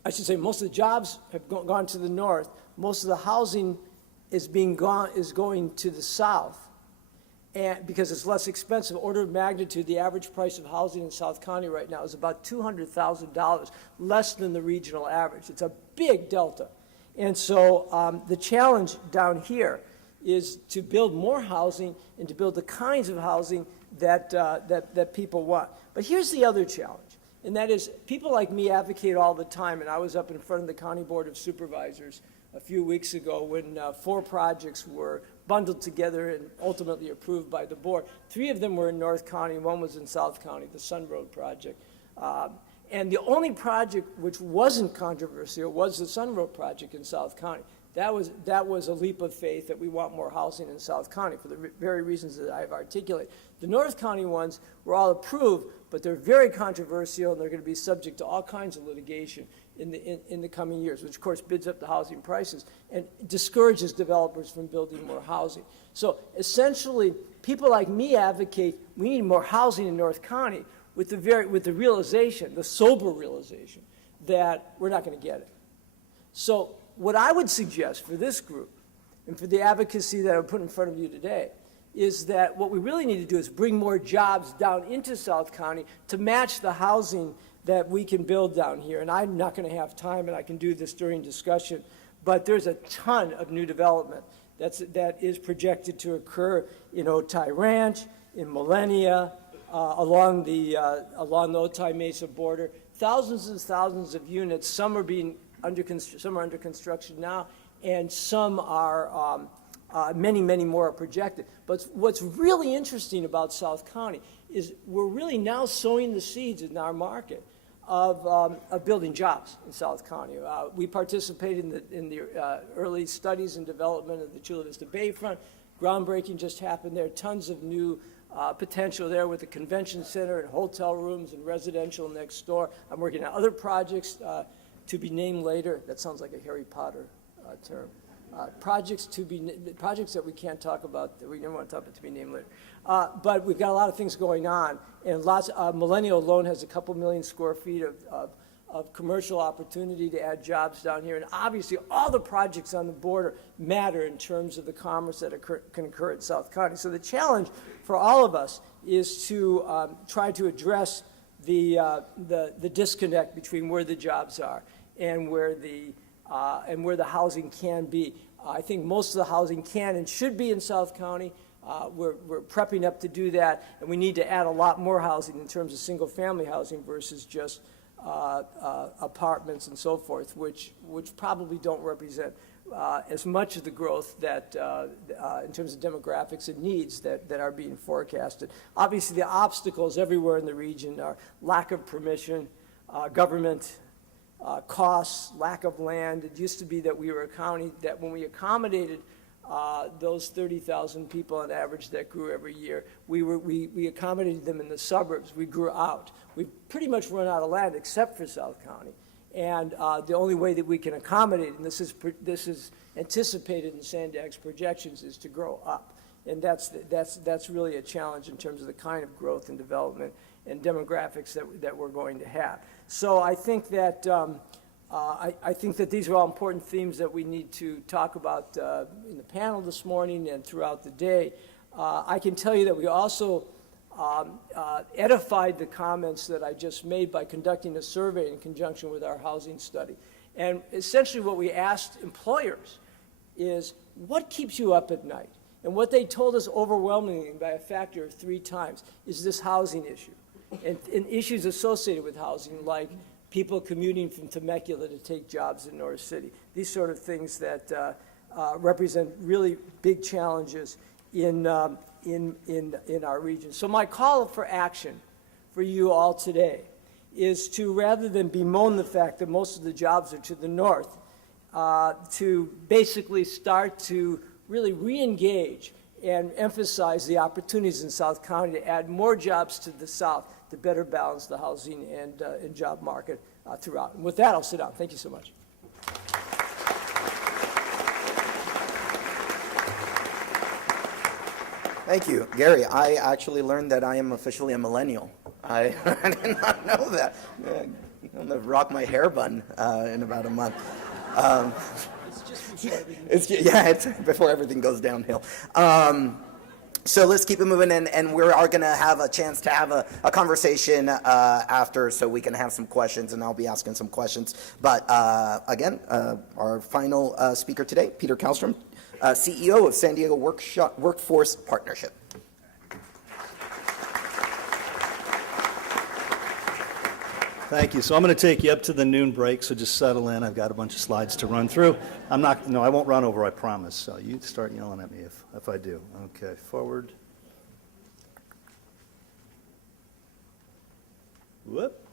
should say, most of the jobs have gone to the north. Most of the housing is going to the south, and because it's less expensive. Order of magnitude, the average price of housing in South County right now is about $200,000, less than the regional average. It's a big delta. And so the challenge down here is to build more housing and to build the kinds of housing that people want. But here's the other challenge, and that is people like me advocate all the time, and I was up in front of the County Board of Supervisors a few weeks ago when 4 projects were bundled together and ultimately approved by the board. 3 of them were in North County, 1 was in South County, the Sun Road project. And the only project which wasn't controversial was the Sun Road project in South County. That was a leap of faith that we want more housing in South County for the very reasons that I've articulated. The North County ones were all approved, but they're very controversial and they're going to be subject to all kinds of litigation in the coming years, which of course bids up the housing prices and discourages developers from building more housing. So essentially, people like me advocate we need more housing in North County with the realization, the sober realization, that we're not going to get it. So what I would suggest for this group and for the advocacy that I put in front of you today is that what we really need to do is bring more jobs down into South County to match the housing that we can build down here. And I'm not going to have time, and I can do this during discussion, but there's a ton of new development that is projected to occur in Otay Ranch, in Millenia, along the Otay Mesa border, thousands and thousands of units. Some are under construction now, and some are, many, many more are projected. But what's really interesting about South County is we're really now sowing the seeds in our market of building jobs in South County. We participated in the early studies and development of the Chula Vista Bayfront. Groundbreaking just happened there. Tons of new potential there with the convention center and hotel rooms and residential next door. I'm working on other projects to be named later. That sounds like a Harry Potter term. Projects that we can't talk about, that we never want to talk about, to be named later. But we've got a lot of things going on, and Millennial alone has a couple million square feet of commercial opportunity to add jobs down here. And obviously, all the projects on the border matter in terms of the commerce that can occur in South County. So the challenge for all of us is to try to address the disconnect between where the jobs are and where the housing can be. I think most of the housing can and should be in South County. We're prepping up to do that, and we need to add a lot more housing in terms of single-family housing versus just apartments and so forth, which probably don't represent as much of the growth that, in terms of demographics and needs that are being forecasted. Obviously, the obstacles everywhere in the region are lack of permission, government, costs, lack of land. It used to be that we were a county that when we accommodated those 30,000 people on average that grew every year, we accommodated them in the suburbs. We grew out. We've pretty much run out of land except for South County. And the only way that we can accommodate, and this is anticipated in Sandag's projections, is to grow up. And that's really a challenge in terms of the kind of growth and development and demographics that we're going to have. So I think that I think that these are all important themes that we need to talk about in the panel this morning and throughout the day. I can tell you that we also edified the comments that I just made by conducting a survey in conjunction with our housing study. And essentially what we asked employers is, what keeps you up at night? And what they told us overwhelmingly by a factor of 3 times is this housing issue. And issues associated with housing, like people commuting from Temecula to take jobs in North City. These sort of things that represent really big challenges in our region. So my call for action for you all today is to, rather than bemoan the fact that most of the jobs are to the north, to basically start to really re-engage and emphasize the opportunities in South County to add more jobs to the south to better balance the housing and job market throughout. And with that, I'll sit down. Thank you so much. Thank you. Gary, I actually learned that I am officially a millennial. I did not know that. I'm going to rock my hair bun in about a month. It's before everything goes downhill. So let's keep it moving, and we are going to have a chance to have a conversation after, so we can have some questions, and I'll be asking some questions. But again, our final speaker today, Peter Kallstrom, CEO of San Diego Workforce Partnership. Thank you. So I'm going to take you up to the noon break, so just settle in. I've got a bunch of slides to run through. I won't run over, I promise. So you start yelling at me if I do. Okay, forward. Whoop.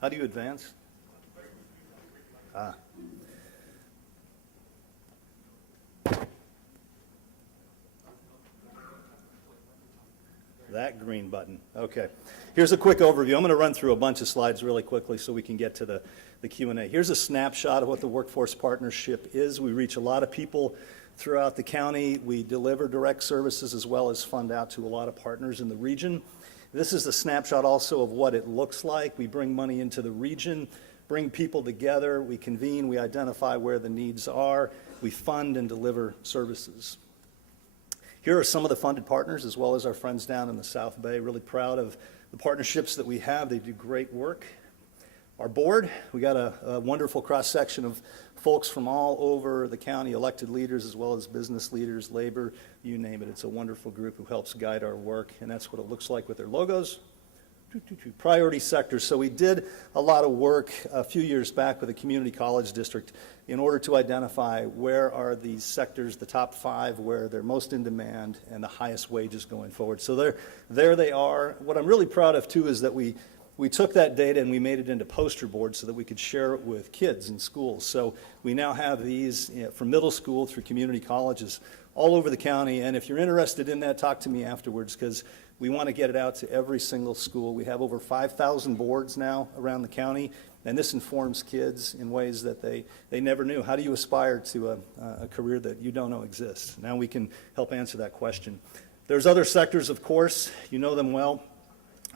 How do you advance? That green button. Okay. Here's a quick overview. I'm going to run through a bunch of slides really quickly so we can get to the Q&A. Here's a snapshot of what the Workforce Partnership is. We reach a lot of people throughout the county. We deliver direct services as well as fund out to a lot of partners in the region. This is a snapshot also of what it looks like. We bring money into the region, bring people together, we convene, we identify where the needs are, we fund and deliver services. Here are some of the funded partners, as well as our friends down in the South Bay. Really proud of the partnerships that we have. They do great work. Our board, we got a wonderful cross-section of folks from all over the county, elected leaders as well as business leaders, labor, you name it. It's a wonderful group who helps guide our work, and that's what it looks like with their logos. priority sectors. So we did a lot of work a few years back with the community college district in order to identify where are these sectors, the top 5, where they're most in demand and the highest wages going forward. So there they are. What I'm really proud of too is that we took that data and we made it into poster boards so that we could share it with kids in schools. So we now have these from middle school through community colleges all over the county. And if you're interested in that, talk to me afterwards, because we want to get it out to every single school. We have over 5,000 boards now around the county, and this informs kids in ways that they never knew. How do you aspire to a career that you don't know exists? Now we can help answer that question. There's other sectors, of course. You know them well.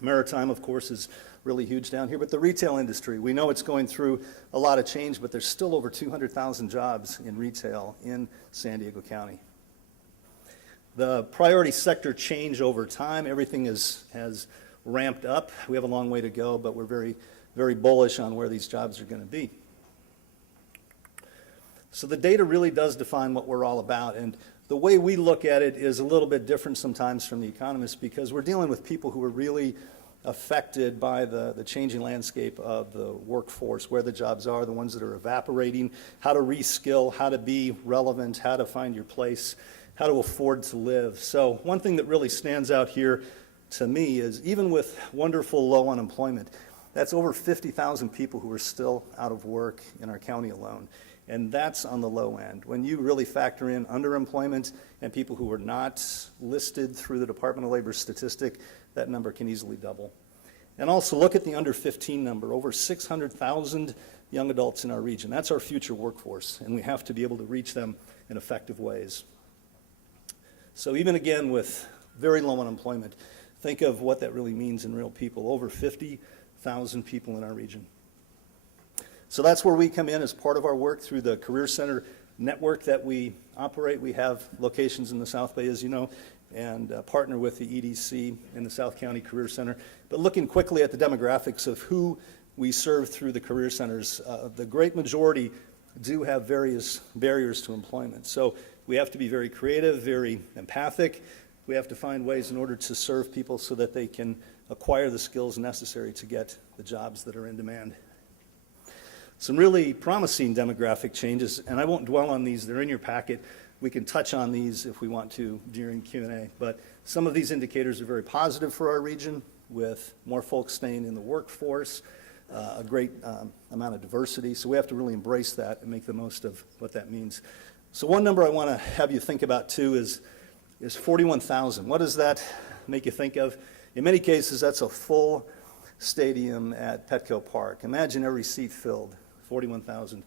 Maritime, of course, is really huge down here, but the retail industry, we know it's going through a lot of change, but there's still over 200,000 jobs in retail in San Diego County. The priority sector change over time. Everything has ramped up. We have a long way to go, but we're very, very bullish on where these jobs are going to be. So the data really does define what we're all about, and the way we look at it is a little bit different sometimes from the economists, because we're dealing with people who are really affected by the changing landscape of the workforce, where the jobs are, the ones that are evaporating, how to reskill, how to be relevant, how to find your place, how to afford to live. So one thing that really stands out here to me is even with wonderful low unemployment, that's over 50,000 people who are still out of work in our county alone. And that's on the low end. When you really factor in underemployment and people who are not listed through the Department of Labor statistic, that number can easily double. And also look at the under 15 number, over 600,000 young adults in our region. That's our future workforce, and we have to be able to reach them in effective ways. So even again with very low unemployment, think of what that really means in real people, over 50,000 people in our region. So that's where we come in as part of our work through the Career Center network that we operate. We have locations in the South Bay, as you know, and partner with the EDC in the South County Career Center. But looking quickly at the demographics of who we serve through the Career Centers, the great majority do have various barriers to employment. So we have to be very creative, very empathic. We have to find ways in order to serve people so that they can acquire the skills necessary to get the jobs that are in demand. Some really promising demographic changes, and I won't dwell on these. They're in your packet. We can touch on these if we want to during Q&A. But some of these indicators are very positive for our region, with more folks staying in the workforce, a great amount of diversity. So we have to really embrace that and make the most of what that means. So one number I want to have you think about too is 41,000. What does that make you think of? In many cases, that's a full stadium at Petco Park. Imagine every seat filled, 41,000.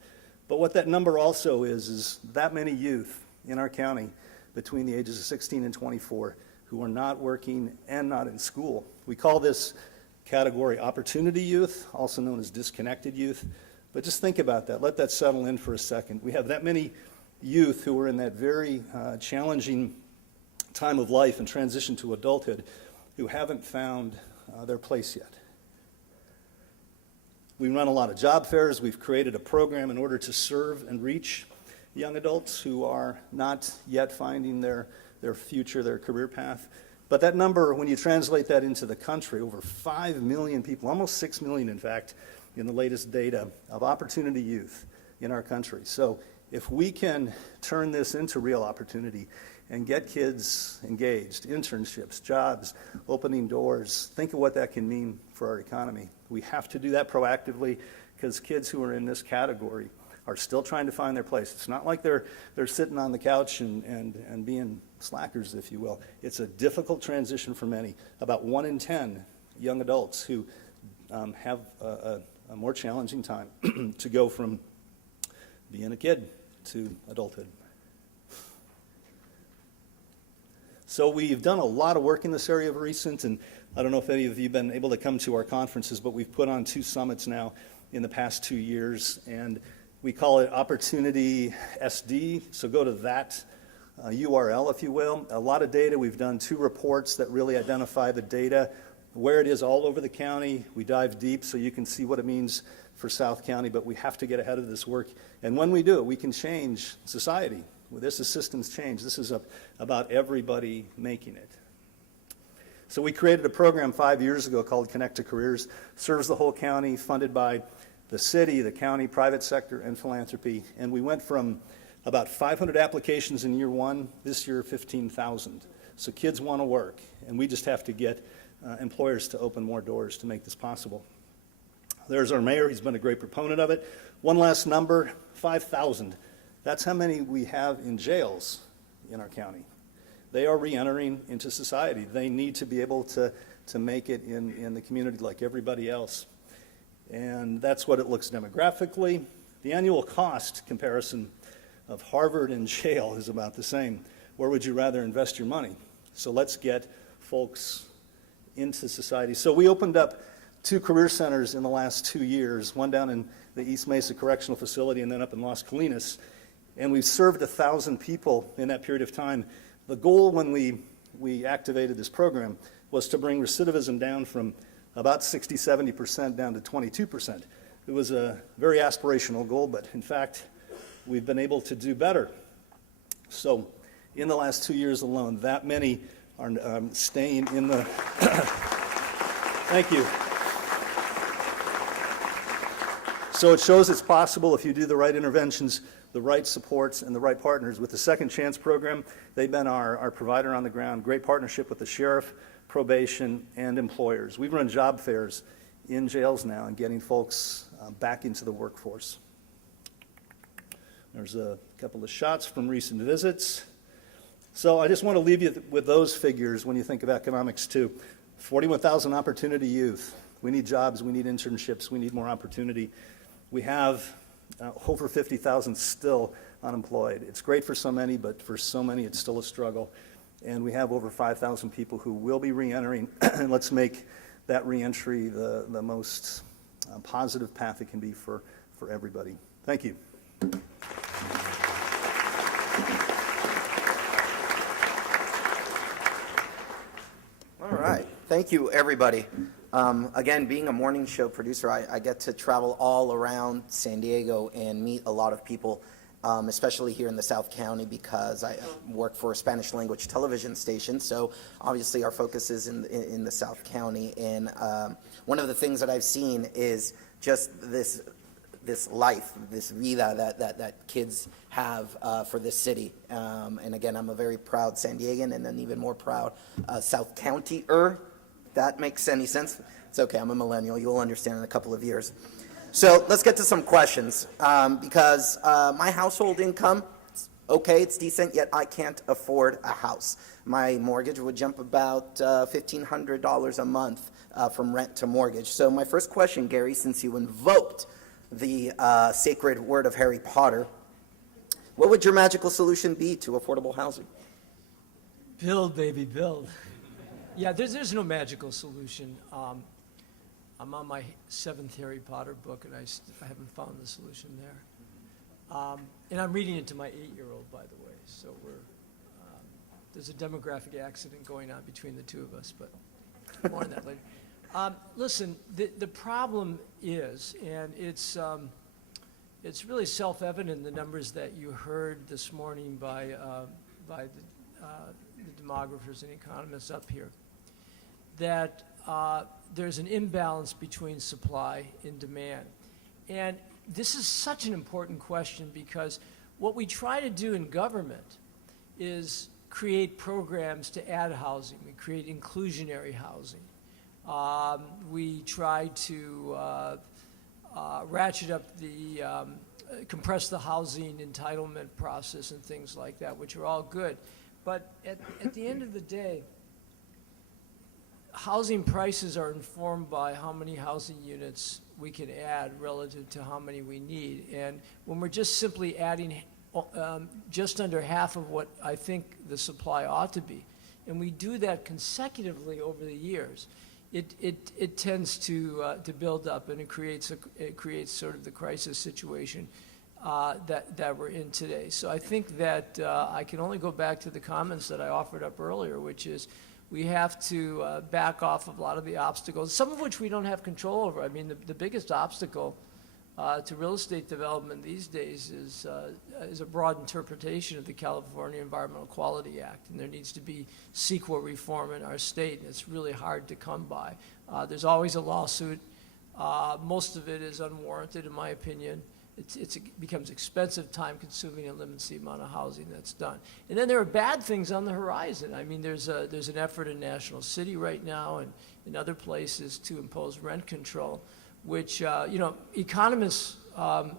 But what that number also is that many youth in our county between the ages of 16 and 24 who are not working and not in school. We call this category opportunity youth, also known as disconnected youth. But just think about that. Let that settle in for a second. We have that many youth who are in that very challenging time of life and transition to adulthood who haven't found their place yet. We run a lot of job fairs. We've created a program in order to serve and reach young adults who are not yet finding their future, their career path. But that number, when you translate that into the country, over 5 million people, almost 6 million in fact, in the latest data of opportunity youth in our country. So if we can turn this into real opportunity and get kids engaged, internships, jobs, opening doors, think of what that can mean for our economy. We have to do that proactively because kids who are in this category are still trying to find their place. It's not like they're sitting on the couch and being slackers, if you will. It's a difficult transition for many. About 1 in 10 young adults who have a more challenging time to go from being a kid to adulthood. So we've done a lot of work in this area of recent, and I don't know if any of you have been able to come to our conferences, but we've put on 2 summits now in the past 2 years, and we call it Opportunity SD, so go to that URL, if you will. A lot of data. We've done 2 reports that really identify the data, where it is all over the county. We dive deep so you can see what it means for South County, but we have to get ahead of this work. And when we do it, we can change society. With this is systems change. This is about everybody making it. So we created a program 5 years ago called Connect to Careers, serves the whole county, funded by the city, the county, private sector, and philanthropy. And we went from about 500 applications in year one, this year 15,000. So kids want to work, and we just have to get employers to open more doors to make this possible. There's our mayor. He's been a great proponent of it. One last number, 5,000. That's how many we have in jails in our county. They are re-entering into society. They need to be able to make it in the community like everybody else. And that's what it looks demographically. The annual cost comparison of Harvard and jail is about the same. Where would you rather invest your money? So let's get folks into society. So we opened up 2 career centers in the last 2 years, one down in the East Mesa Correctional Facility and then up in Las Colinas. And we've served 1,000 people in that period of time. The goal when we activated this program was to bring recidivism down from about 60, 70% down to 22%. It was a very aspirational goal, but in fact, we've been able to do better. So in the last 2 years alone, that many are staying in the... Thank you. So it shows it's possible if you do the right interventions, the right supports, and the right partners. With the Second Chance program, they've been our provider on the ground, great partnership with the sheriff, probation, and employers. We've run job fairs in jails now and getting folks back into the workforce. There's a couple of shots from recent visits. So I just want to leave you with those figures when you think of economics too. 41,000 opportunity youth. We need jobs, we need internships, we need more opportunity. We have over 50,000 still unemployed. It's great for so many, but for so many it's still a struggle. And we have over 5,000 people who will be re-entering, and let's make that re-entry the most positive path it can be for everybody. Thank you. All right. Thank you, everybody. Again, being a morning show producer, I get to travel all around San Diego and meet a lot of people, especially here in the South County, because I work for a Spanish language television station. So obviously our focus is in the South County. And one of the things that I've seen is just this life, this vida that kids have for this city. And again, I'm a very proud San Diegan and an even more proud South County-er. That makes any sense? It's okay, I'm a millennial. You'll understand in a couple of years. So let's get to some questions, because my household income, okay, it's decent, yet I can't afford a house. My mortgage would jump about $1,500 a month from rent to mortgage. So my first question, Gary, since you invoked the sacred word of Harry Potter, what would your magical solution be to affordable housing? Build, baby, build. Yeah, there's no magical solution. I'm on my 7th Harry Potter book, and I haven't found the solution there. And I'm reading it to my 8-year-old, by the way. So there's a demographic accident going on between the two of us, but more on that later. Listen, the problem is, and it's really self-evident in the numbers that you heard this morning by the demographers and economists up here, that there's an imbalance between supply and demand. And this is such an important question, because what we try to do in government is create programs to add housing. We create inclusionary housing. We try to ratchet up compress the housing entitlement process and things like that, which are all good. But at the end of the day, housing prices are informed by how many housing units we can add relative to how many we need. And when we're just simply adding just under half of what I think the supply ought to be, and we do that consecutively over the years, it tends to build up, and it creates sort of the crisis situation that we're in today. So I think that I can only go back to the comments that I offered up earlier, which is we have to back off of a lot of the obstacles, some of which we don't have control over. I mean, the biggest obstacle to real estate development these days is a broad interpretation of the California Environmental Quality Act, and there needs to be CEQA reform in our state, and it's really hard to come by. There's always a lawsuit. Most of it is unwarranted, in my opinion. It becomes expensive, time-consuming, and limits the amount of housing that's done. And then there are bad things on the horizon. I mean, there's an effort in National City right now and in other places to impose rent control, which, economists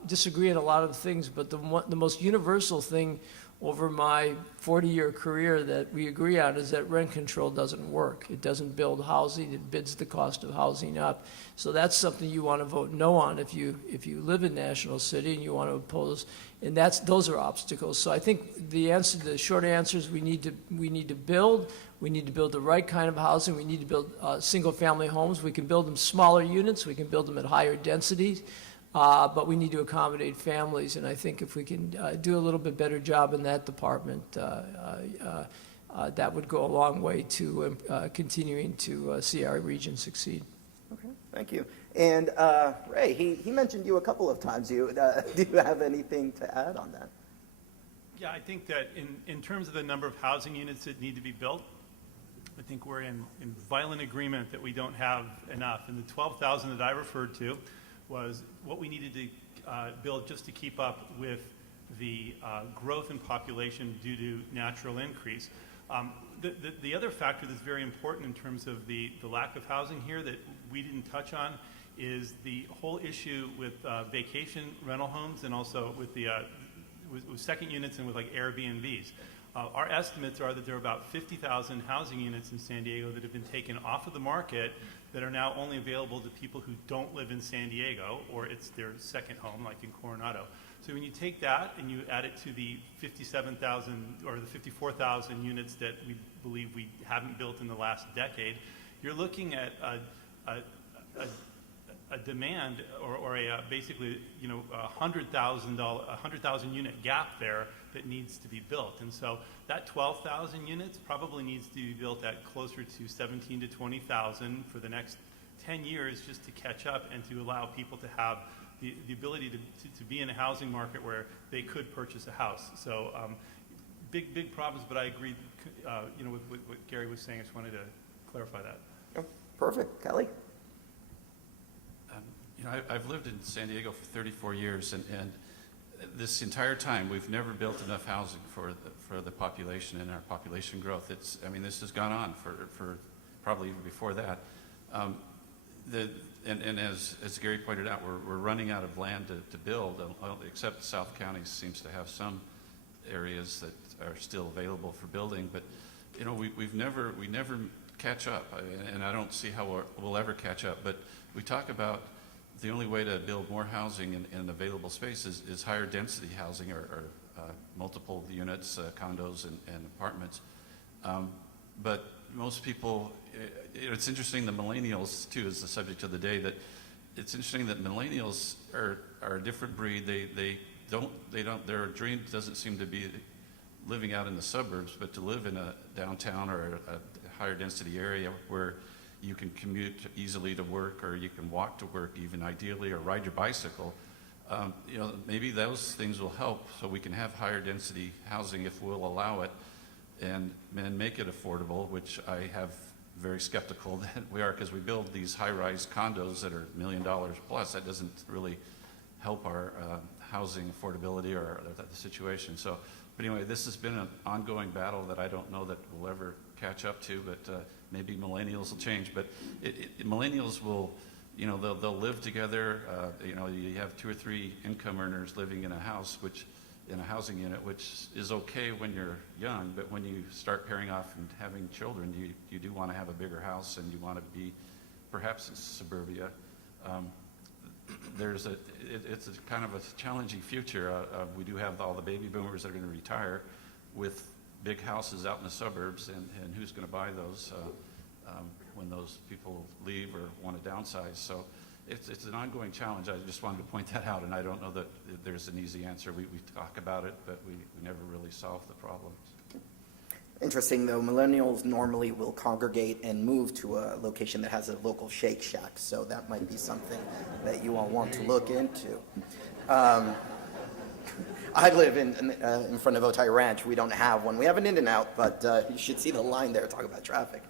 disagree on a lot of things, but the most universal thing over my 40-year career that we agree on is that rent control doesn't work. It doesn't build housing. It bids the cost of housing up. So that's something you want to vote no on if you live in National City and you want to oppose. And those are obstacles. So I think the short answer is we need to build. We need to build the right kind of housing. We need to build single-family homes. We can build them smaller units. We can build them at higher densities. But we need to accommodate families, and I think if we can do a little bit better job in that department, that would go a long way to continuing to see our region succeed. Okay, thank you. And Ray, he mentioned you a couple of times. Do you have anything to add on that? Yeah, I think that in terms of the number of housing units that need to be built, I think we're in violent agreement that we don't have enough. And the 12,000 that I referred to was what we needed to build just to keep up with the growth in population due to natural increase. The other factor that's very important in terms of the lack of housing here that we didn't touch on is the whole issue with vacation rental homes and also with the with second units and with like Airbnbs. Our estimates are that there are about 50,000 housing units in San Diego that have been taken off of the market that are now only available to people who don't live in San Diego, or it's their second home, like in Coronado. So when you take that and you add it to the 57,000 or the 54,000 units that we believe we haven't built in the last decade, you're looking at a demand or basically a 100,000 unit gap there that needs to be built. And so that 12,000 units probably needs to be built at closer to 17 to 20,000 for the next 10 years just to catch up and to allow people to have the ability to be in a housing market where they could purchase a house. So big problems, but I agree with what Gary was saying. I just wanted to clarify that. Oh, perfect. Kelly? I've lived in San Diego for 34 years, and this entire time we've never built enough housing for the population and our population growth. This has gone on for probably even before that. And as Gary pointed out, we're running out of land to build, except South County seems to have some areas that are still available for building. But we never catch up, and I don't see how we'll ever catch up. But we talk about the only way to build more housing in available space is higher density housing or multiple units, condos and apartments. But most people, it's interesting, the millennials too is the subject of the day, that it's interesting that millennials are a different breed. Their dream doesn't seem to be living out in the suburbs, but to live in a downtown or a higher density area where you can commute easily to work, or you can walk to work even ideally, or ride your bicycle. Maybe those things will help so we can have higher density housing if we'll allow it and make it affordable, which I have very skeptical that we are, because we build these high-rise condos that are $1 million plus. That doesn't really help our housing affordability or the situation. So, but anyway, this has been an ongoing battle that I don't know that we'll ever catch up to, but maybe millennials will change. But millennials will, they'll live together. You have 2 or 3 income earners living in a house, in a housing unit, which is okay when you're young, but when you start pairing off and having children, you do want to have a bigger house, and you want to be perhaps in suburbia. It's a kind of a challenging future. We do have all the baby boomers that are going to retire with big houses out in the suburbs, and who's going to buy those when those people leave or want to downsize. So it's an ongoing challenge. I just wanted to point that out, and I don't know that there's an easy answer. We talk about it, but we never really solve the problems. Interesting, though, millennials normally will congregate and move to a location that has a local Shake Shack, so that might be something that you all want to look into. I live in front of Otay Ranch. We don't have one. We have an In-N-Out, but you should see the line there. Talk about traffic.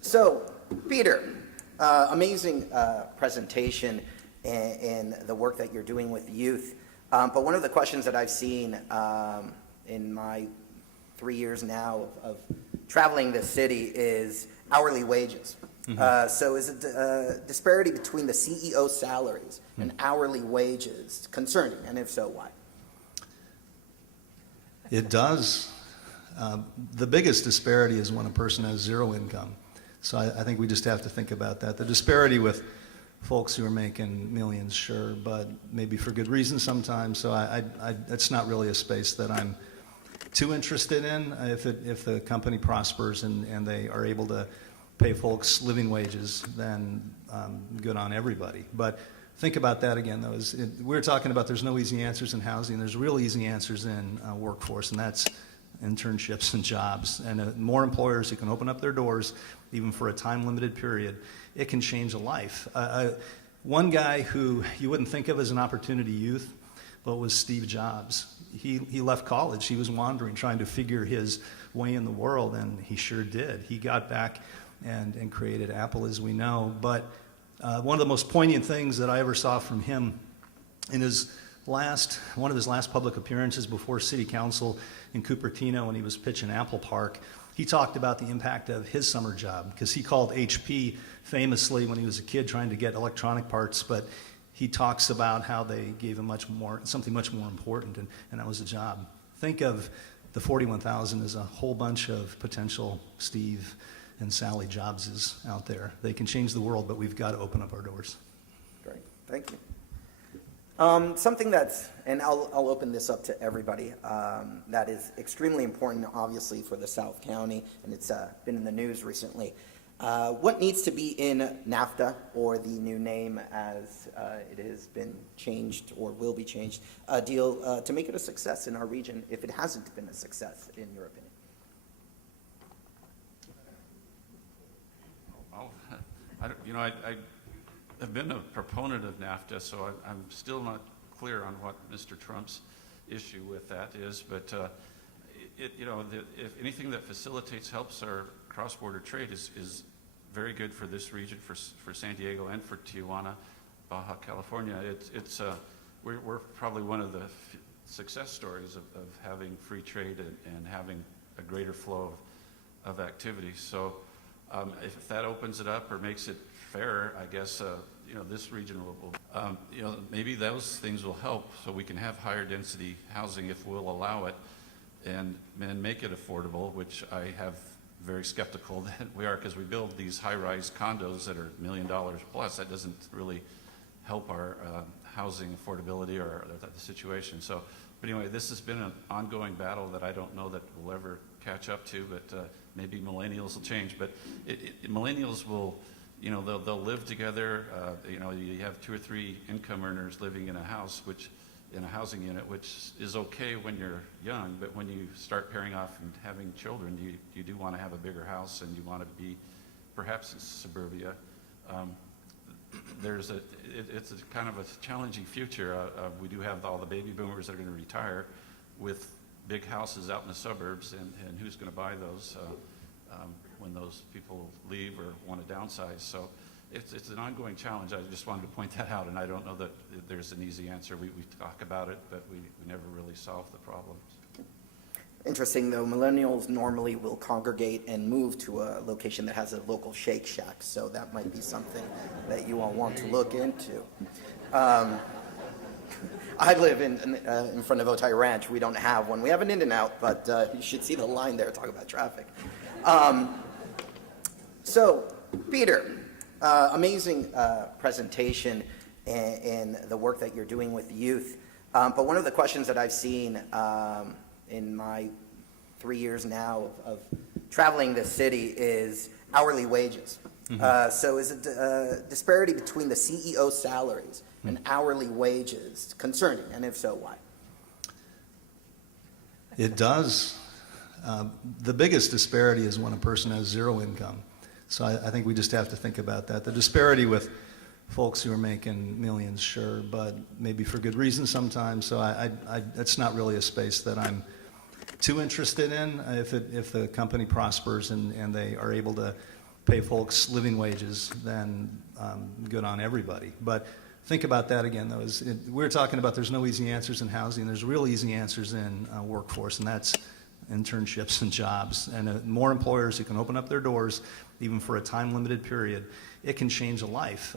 So, Peter, amazing presentation and the work that you're doing with youth. But one of the questions that I've seen in my 3 years now of traveling this city is hourly wages. So is it disparity between the CEO salaries and hourly wages concerning, and if so, why? It does. The biggest disparity is when a person has zero income. So I think we just have to think about that. The disparity with folks who are making millions, sure, but maybe for good reason sometimes. So it's not really a space that I'm too interested in. If the company prospers and they are able to pay folks living wages, then good on everybody. But think about that again, though. We're talking about there's no easy answers in housing. There's real easy answers in workforce, and that's internships and jobs. And more employers who can open up their doors, even for a time-limited period, it can change a life. One guy who you wouldn't think of as an opportunity youth, but was Steve Jobs. He left college. He was wandering, trying to figure his way in the world, and he sure did. He got back and created Apple, as we know. But one of the most poignant things that I ever saw from him in one of his last public appearances before City Council in Cupertino when he was pitching Apple Park, he talked about the impact of his summer job, because he called HP famously when he was a kid trying to get electronic parts, but he talks about how they gave him something much more important, and that was a job. Think of the 41,000 as a whole bunch of potential Steve and Sally Jobses out there. They can change the world, but we've got to open up our doors. Great, thank you. Something that's, and I'll open this up to everybody, that is extremely important, obviously, for the South County, and it's been in the news recently. What needs to be in NAFTA, or the new name as it has been changed or will be changed, deal to make it a success in our region, if it hasn't been a success, in your opinion? I have been a proponent of NAFTA, so I'm still not clear on what Mr. Trump's issue with that is. But if anything that facilitates, helps our cross-border trade is very good for this region, for San Diego and for Tijuana, Baja California. We're probably one of the success stories of having free trade and having a greater flow of activity. So if that opens it up or makes it fairer, I guess this region will maybe those things will help, so we can have higher density housing if we'll allow it, and make it affordable, which I have very skeptical that we are, because we build these high-rise condos that are $1 million plus. That doesn't really help our housing affordability or the situation. So, but anyway, this has been an ongoing battle that I don't know that we'll ever catch up to, but maybe millennials will change. But millennials will, they'll live together. You have 2 or 3 income earners living in a house, in a housing unit, which is okay when you're young, but when you start pairing off and having children, you do want to have a bigger house, and you want to be perhaps in suburbia. It's a kind of a challenging future. We do have all the baby boomers that are going to retire with big houses out in the suburbs, and who's going to buy those when those people leave or want to downsize. So it's an ongoing challenge. I just wanted to point that out, and I don't know that there's an easy answer. We talk about it, but we never really solve the problems. Interesting, though, millennials normally will congregate and move to a location that has a local Shake Shack, so that might be something that you all want to look into. I live in front of Otay Ranch. We don't have one. We have an In-N-Out, but you should see the line there. Talk about traffic. So, Peter, amazing presentation and the work that you're doing with youth. But one of the questions that I've seen in my 3 years now of traveling this city is hourly wages. So is it disparity between the CEO salaries and hourly wages concerning, and if so, why? It does. The biggest disparity is when a person has zero income. So I think we just have to think about that. The disparity with folks who are making millions, sure, but maybe for good reason sometimes. So it's not really a space that I'm too interested in. If the company prospers and they are able to pay folks living wages, then good on everybody. But think about that again, though. We're talking about there's no easy answers in housing. There's real easy answers in workforce, and that's internships and jobs. And more employers who can open up their doors, even for a time-limited period, it can change a life.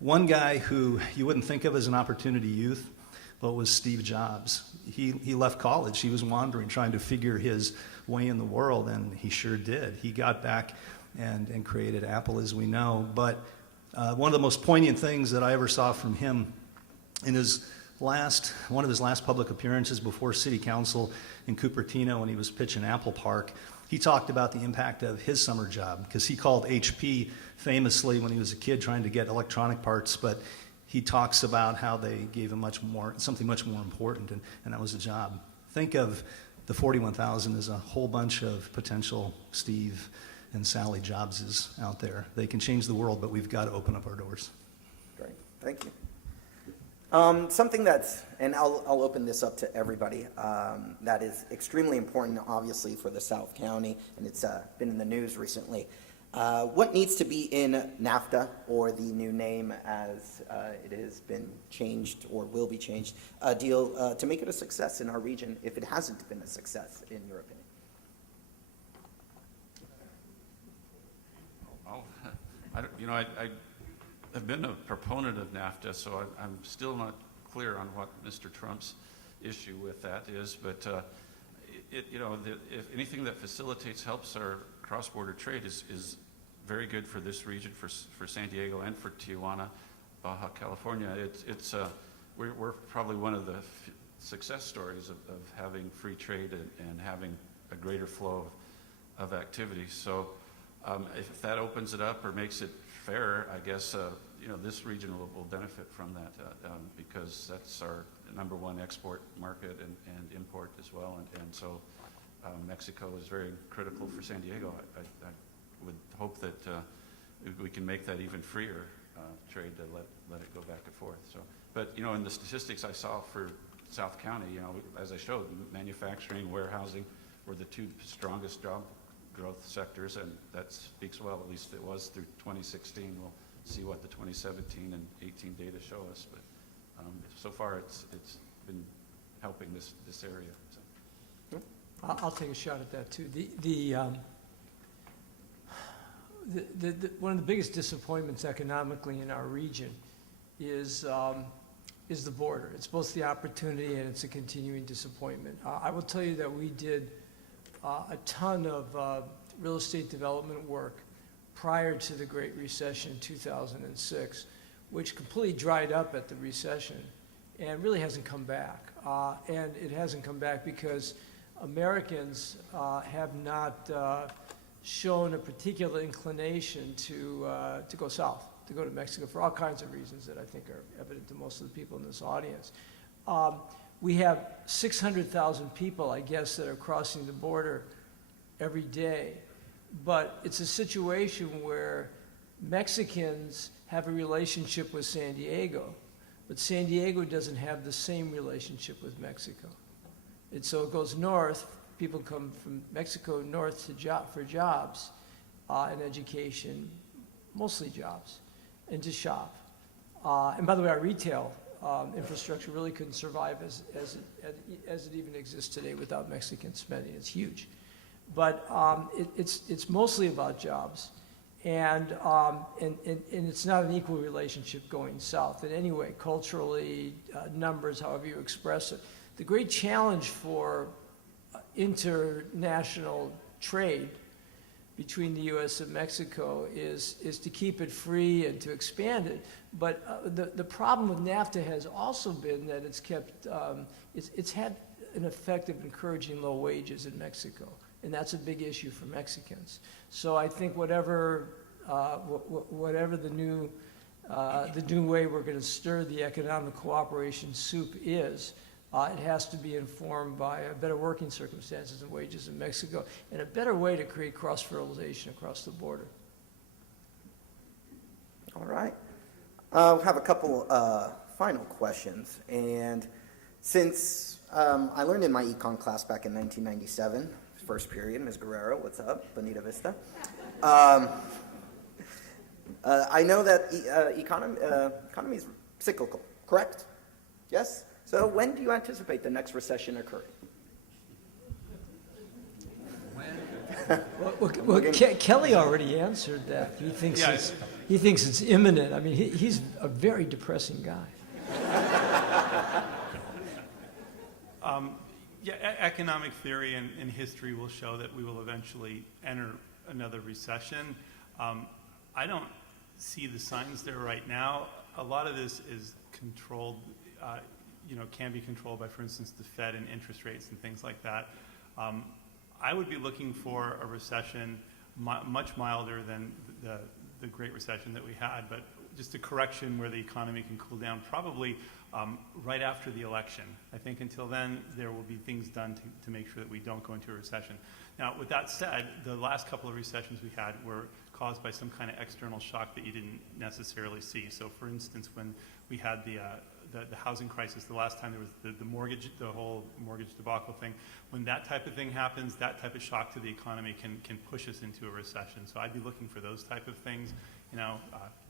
One guy who you wouldn't think of as an opportunity youth, but was Steve Jobs. He left college. He was wandering, trying to figure his way in the world, and he sure did. He got back and created Apple, as we know. But one of the most poignant things that I ever saw from him in one of his last public appearances before City Council in Cupertino when he was pitching Apple Park, he talked about the impact of his summer job, because he called HP famously when he was a kid trying to get electronic parts, but he talks about how they gave him something much more important, and that was a job. Think of the 41,000 as a whole bunch of potential Steve and Sally Jobses out there. They can change the world, but we've got to open up our doors. Great, thank you. Something and I'll open this up to everybody, that is extremely important, obviously, for the South County, and it's been in the news recently. What needs to be in NAFTA, or the new name as it has been changed or will be changed, deal to make it a success in our region, if it hasn't been a success, in your opinion? I've been a proponent of NAFTA, so I'm still not clear on what Mr. Trump's issue with that is. But if anything that facilitates, helps our cross-border trade is very good for this region, for San Diego and for Tijuana, Baja California. We're probably one of the success stories of having free trade and having a greater flow of activity. So if that opens it up or makes it fair, I guess this region will benefit from that because that's our number one export market and import as well. And so Mexico is very critical for San Diego. I would hope that we can make that even freer trade to let it go back and forth. So, but in the statistics I saw for South County, as I showed, manufacturing, warehousing were the two strongest job growth sectors, and that speaks well. At least it was through 2016. We'll see what the 2017 and 18 data show us, but so far it's been helping this area. So. I'll take a shot at that too. One of the biggest disappointments economically in our region is the border. It's both the opportunity and it's a continuing disappointment. I will tell you that we did a ton of real estate development work prior to the Great Recession in 2006, which completely dried up at the recession and really hasn't come back. And it hasn't come back because Americans have not shown a particular inclination to go south, to go to Mexico for all kinds of reasons that I think are evident to most of the people in this audience. We have 600,000 people, I guess, that are crossing the border every day. But it's a situation where Mexicans have a relationship with San Diego, but San Diego doesn't have the same relationship with Mexico. And so it goes north. People come from Mexico north for jobs and education, mostly jobs, and to shop. And by the way, our retail infrastructure really couldn't survive as it even exists today without Mexican spending. It's huge. But it's mostly about jobs, and it's not an equal relationship going south in any way, culturally, numbers, however you express it. The great challenge for international trade between the U.S. and Mexico is to keep it free and to expand it. But the problem with NAFTA has also been that it's had an effect of encouraging low wages in Mexico. And that's a big issue for Mexicans. So I think whatever the new way we're going to stir the economic cooperation soup is, It has to be informed by better working circumstances and wages in Mexico, and a better way to create cross-fertilization across the border. All right. We have a couple final questions. And since I learned in my econ class back in 1997, first period, Ms. Guerrero, what's up? Bonita Vista. I know that economy is cyclical, correct? Yes? So when do you anticipate the next recession occurring? Kelly already answered that. He thinks it's imminent. I mean, he's a very depressing guy. Economic theory and history will show that we will eventually enter another recession. I don't see the signs there right now. A lot of this is controlled, can be controlled by, for instance, the Fed and interest rates and things like that. I would be looking for a recession much milder than the Great Recession that we had, but just a correction where the economy can cool down, probably right after the election. I think until then, there will be things done to make sure that we don't go into a recession. Now, with that said, the last couple of recessions we had were caused by some kind of external shock that you didn't necessarily see. So, for instance, when we had the housing crisis, the last time there was the whole mortgage debacle thing, when that type of thing happens, that type of shock to the economy can push us into a recession. So I'd be looking for those type of things,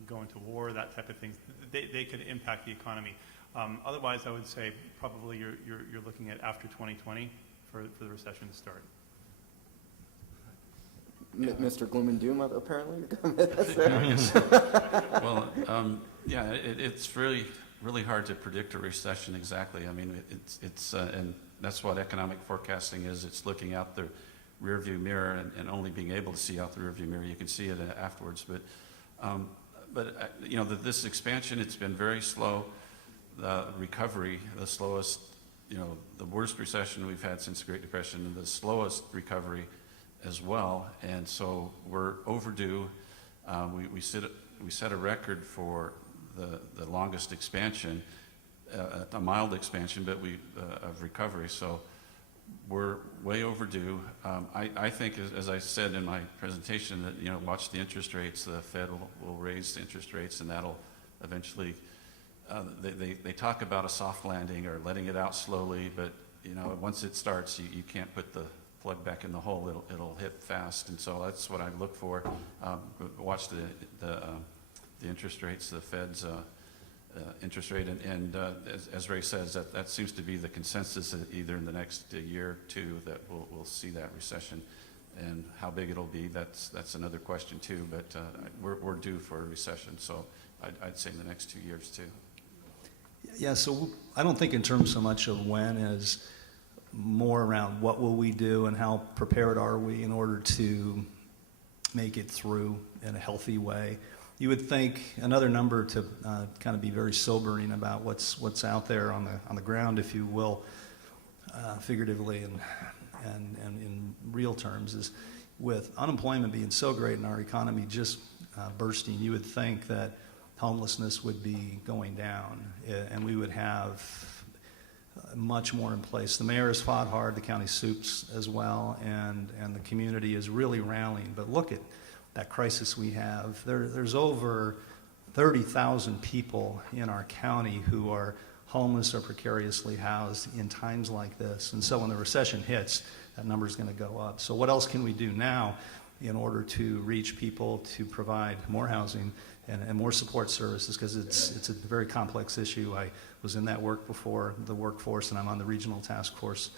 going to war, that type of things. They could impact the economy. Otherwise, I would say probably you're looking at after 2020 for the recession to start. Mr. Gloom and Doom, apparently. Well, it's really hard to predict a recession exactly. I mean, it's and that's what economic forecasting is. It's looking out the rearview mirror and only being able to see out the rearview mirror. You can see it afterwards, this expansion, it's been very slow. The recovery, the slowest, the worst recession we've had since the Great Depression, and the slowest recovery as well. And so we're overdue. We set a record for the longest expansion, a mild expansion, but of recovery. So we're way overdue. I think, as I said in my presentation, that watch the interest rates. The Fed will raise the interest rates, and that'll eventually. They talk about a soft landing or letting it out slowly, but once it starts, you can't put the plug back in the hole. It'll hit fast, and so that's what I look for. Watch the interest rates, the Fed's interest rate, and as Ray says, that seems to be the consensus that either in the next year or two that we'll see that recession, and how big it'll be, that's another question too. But we're due for a recession, so I'd say in the next 2 years too. Yeah, so I don't think in terms so much of when as more around what will we do and how prepared are we in order to make it through in a healthy way. You would think another number to kind of be very sobering about what's out there on the ground, if you will, figuratively and in real terms, is with unemployment being so great and our economy just bursting, you would think that homelessness would be going down, and we would have much more in place. The mayor has fought hard, the county soups as well, and the community is really rallying. But look at that crisis we have. There's over 30,000 people in our county who are homeless or precariously housed in times like this. And so when the recession hits, that number is going to go up. So what else can we do now in order to reach people, to provide more housing and more support services? Because it's a very complex issue. I was in that work before the workforce, and I'm on the regional task force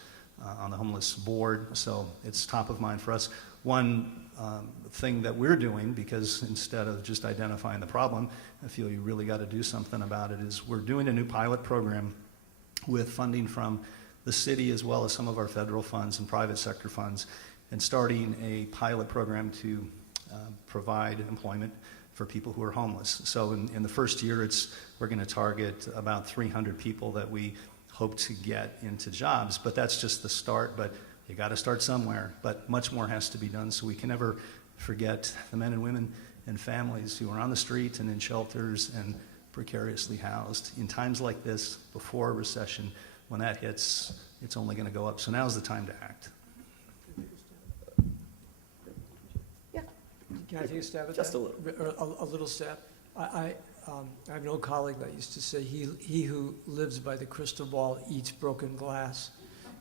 on the homeless board, so it's top of mind for us. One thing that we're doing, because instead of just identifying the problem, I feel you really got to do something about it, is we're doing a new pilot program with funding from the city as well as some of our federal funds and private sector funds, and starting a pilot program to provide employment for people who are homeless. So in the first year, we're going to target about 300 people that we hope to get into jobs, but that's just the start. But you got to start somewhere. But much more has to be done, so we can never forget the men and women and families who are on the street and in shelters and precariously housed. In times like this, before a recession, when that hits, it's only going to go up. So now's the time to act. Yeah. Can I take a stab at that? Just a little. Or a little stab? I have an old colleague that used to say, he who lives by the crystal ball eats broken glass.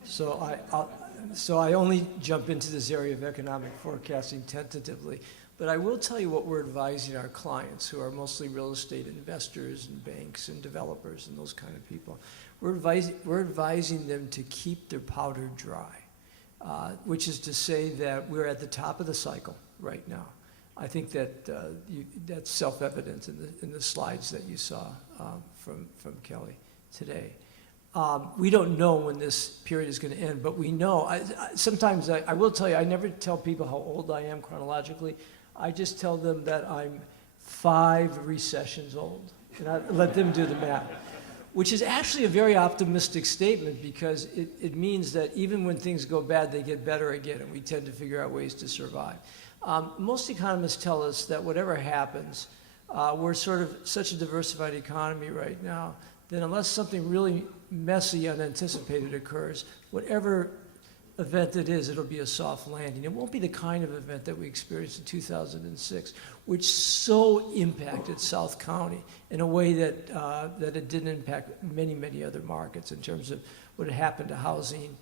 So I only jump into this area of economic forecasting tentatively. But I will tell you what we're advising our clients, who are mostly real estate investors and banks and developers and those kind of people. We're advising them to keep their powder dry, which is to say that we're at the top of the cycle right now. I think that that's self-evident in the slides that you saw from Kelly today. We don't know when this period is going to end, but we know. Sometimes I will tell you, I never tell people how old I am chronologically. I just tell them that I'm 5 recessions old, and I let them do the math, which is actually a very optimistic statement, because it means that even when things go bad, they get better again, and we tend to figure out ways to survive. Most economists tell us that whatever happens, we're sort of such a diversified economy right now that unless something really messy, unanticipated occurs, whatever event it is, it'll be a soft landing. It won't be the kind of event that we experienced in 2006, which so impacted South County in a way that it didn't impact many, many other markets in terms of what had happened to housing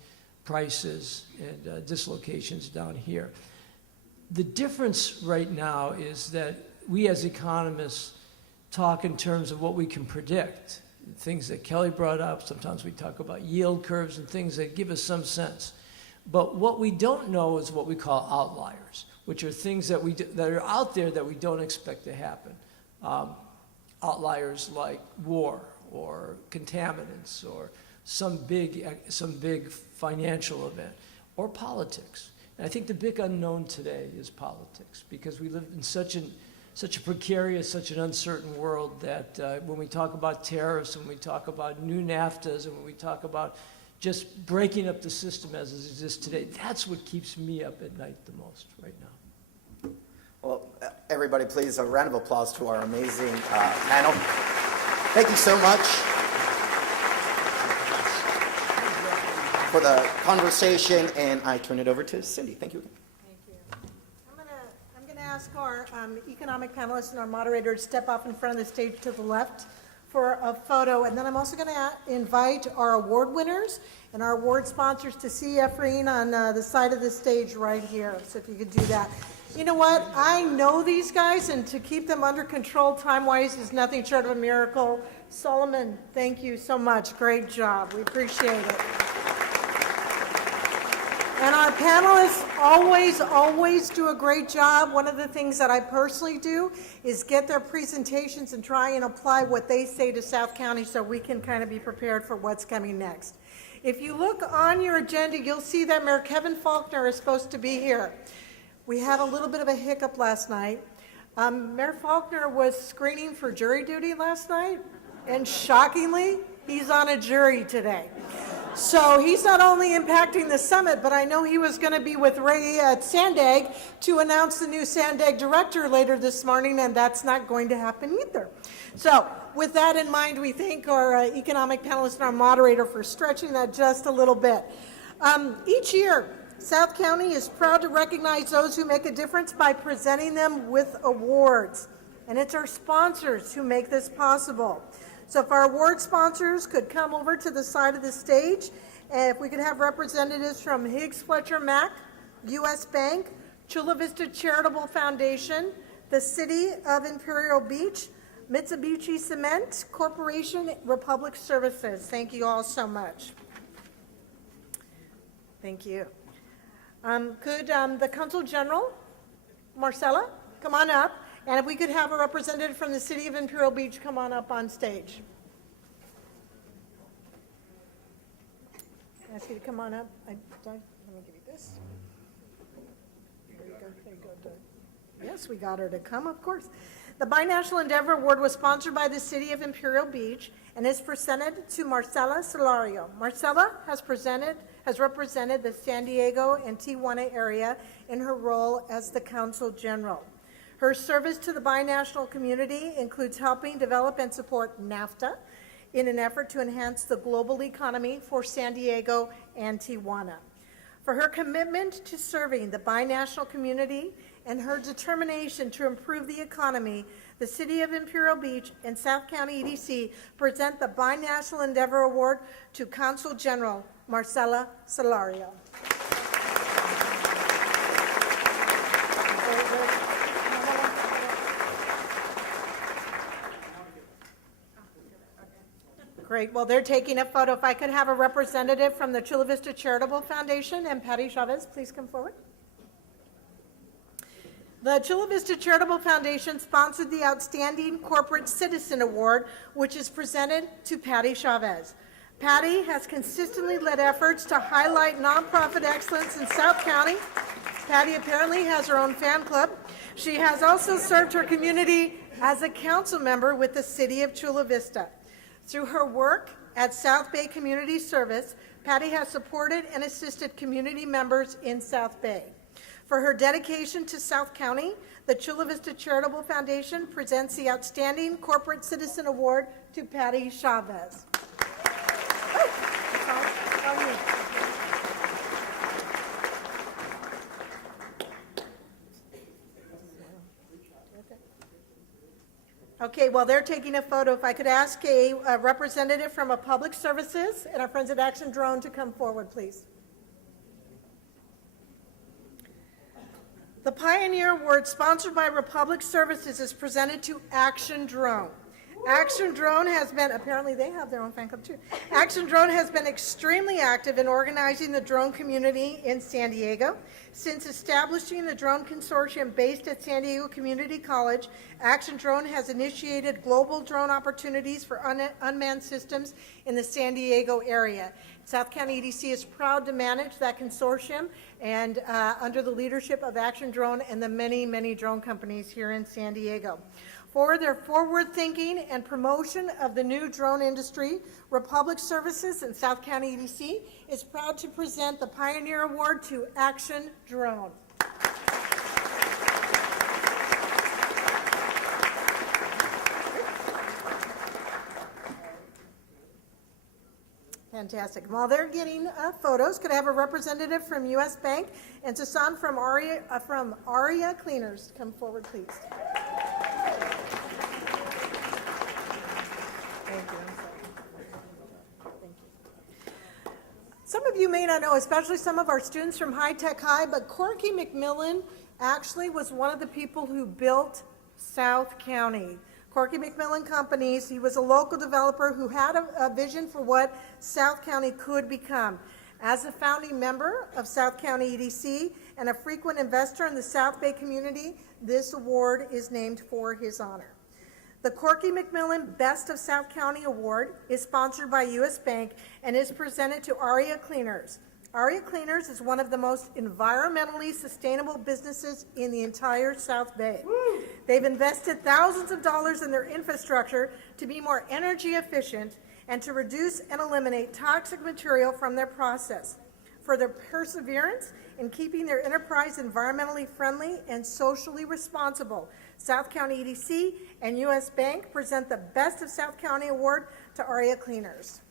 prices and dislocations down here. The difference right now is that we as economists talk in terms of what we can predict, things that Kelly brought up. Sometimes we talk about yield curves and things that give us some sense. But what we don't know is what we call outliers, which are things that are out there that we don't expect to happen. Outliers like war or contaminants or some big financial event or politics. And I think the big unknown today is politics, because we live in such a precarious, such an uncertain world that when we talk about tariffs, when we talk about new NAFTAs, and when we talk about just breaking up the system as it exists today, that's what keeps me up at night the most right now. Well, everybody, please, a round of applause to our amazing panel. Thank you so much for the conversation, and I turn it over to Cindy. Thank you again. Thank you. I'm going to ask our economic panelists and our moderator to step off in front of the stage to the left for a photo, and then I'm also going to invite our award winners and our award sponsors to see Efrain on the side of the stage right here. So if you could do that. You know what? I know these guys, and to keep them under control time-wise is nothing short of a miracle. Solomon, thank you so much. Great job. We appreciate it. And our panelists always do a great job. One of the things that I personally do is get their presentations and try and apply what they say to South County so we can kind of be prepared for what's coming next. If you look on your agenda, you'll see that Mayor Kevin Faulconer is supposed to be here. We had a little bit of a hiccup last night. Mayor Faulconer was screening for jury duty last night, and shockingly, he's on a jury today. So he's not only impacting the summit, but I know he was going to be with Ray at Sandag to announce the new Sandag director later this morning, and that's not going to happen either. So with that in mind, we thank our economic panelists and our moderator for stretching that just a little bit. Each year, South County is proud to recognize those who make a difference by presenting them with awards. And it's our sponsors who make this possible. So if our award sponsors could come over to the side of the stage, and if we could have representatives from Higgs Fletcher Mac, U.S. Bank, Chula Vista Charitable Foundation, the City of Imperial Beach, Mitsubishi Cement Corporation, Republic Services. Thank you all so much. Thank you. Could the Consul General, Marcella, come on up? And if we could have a representative from the City of Imperial Beach come on up on stage. Ask you to come on up. Doug, let me give you this. There you go. There you go, Doug. Yes, we got her to come, of course. The Binational Endeavor Award was sponsored by the City of Imperial Beach and is presented to Marcela Solario. Marcela has represented the San Diego and Tijuana area in her role as the Consul General. Her service to the binational community includes helping develop and support NAFTA in an effort to enhance the global economy for San Diego and Tijuana. For her commitment to serving the binational community and her determination to improve the economy, the City of Imperial Beach and South County EDC present the Binational Endeavor Award to Consul General Marcela Solario. Great. Well, they're taking a photo. If I could have a representative from the Chula Vista Charitable Foundation and Patty Chavez, please come forward. The Chula Vista Charitable Foundation sponsored the Outstanding Corporate Citizen Award, which is presented to Patty Chavez. Patty has consistently led efforts to highlight nonprofit excellence in South County. Patty apparently has her own fan club. She has also served her community as a council member with the City of Chula Vista. Through her work at South Bay Community Service, Patty has supported and assisted community members in South Bay. For her dedication to South County, the Chula Vista Charitable Foundation presents the Outstanding Corporate Citizen Award to Patty Chavez. Okay, well, they're taking a photo. If I could ask a representative from a Public Services and our friends at Action Drone to come forward, please. The Pioneer Award, sponsored by Republic Services, is presented to Action Drone. Action Drone has been, apparently they have their own fan club too. Action Drone has been extremely active in organizing the drone community in San Diego. Since establishing the drone consortium based at San Diego Community College, Action Drone has initiated global drone opportunities for unmanned systems in the San Diego area. South County EDC is proud to manage that consortium and under the leadership of Action Drone and the many, many drone companies here in San Diego. For their forward thinking and promotion of the new drone industry, Republic Services and South County EDC is proud to present the Pioneer Award to Action Drone. Fantastic. While they're getting photos, could I have a representative from U.S. Bank and Susan from Aria Cleaners come forward, please? Thank you. Thank you. Some of you may not know, especially some of our students from High Tech High, but Corky McMillan actually was one of the people who built South County. Corky McMillan Companies, he was a local developer who had a vision for what South County could become. As a founding member of South County EDC and a frequent investor in the South Bay community, this award is named for his honor. The Corky McMillan Best of South County Award is sponsored by U.S. Bank and is presented to Aria Cleaners. Aria Cleaners is one of the most environmentally sustainable businesses in the entire South Bay. Woo! They've invested thousands of dollars in their infrastructure to be more energy efficient and to reduce and eliminate toxic material from their process. For their perseverance in keeping their enterprise environmentally friendly and socially responsible, South County EDC and U.S. Bank present the Best of South County Award to Aria Cleaners.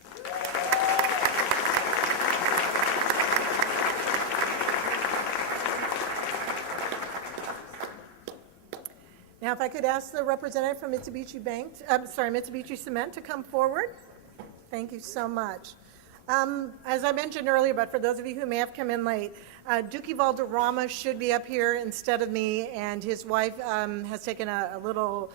Now, if I could ask the representative from Mitsubishi Cement to come forward. Thank you so much. As I mentioned earlier, but for those of you who may have come in late, Dookie Valderrama should be up here instead of me, and his wife has taken a little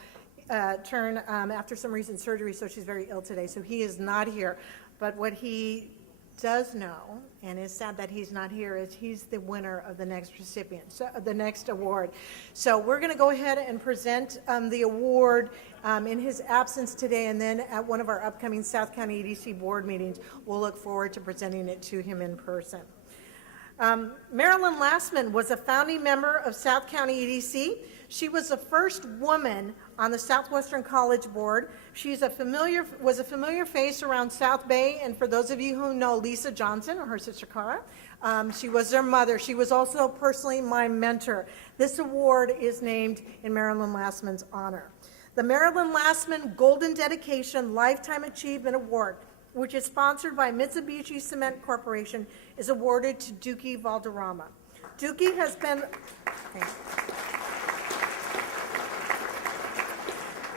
turn after some recent surgery, so she's very ill today, so he is not here. But what he does know, and is sad that he's not here, is he's the winner of the next recipient, so the next award. So we're going to go ahead and present the award in his absence today, and then at one of our upcoming South County EDC board meetings, we'll look forward to presenting it to him in person. Marilyn Lastman was a founding member of South County EDC. She was the first woman on the Southwestern College Board. Was a familiar face around South Bay, and for those of you who know Lisa Johnson, or her sister Cara, she was their mother. She was also personally my mentor. This award is named in Marilyn Lastman's honor. The Marilyn Lastman Golden Dedication Lifetime Achievement Award, which is sponsored by Mitsubishi Cement Corporation, is awarded to Dookie Valderrama. Dookie has been...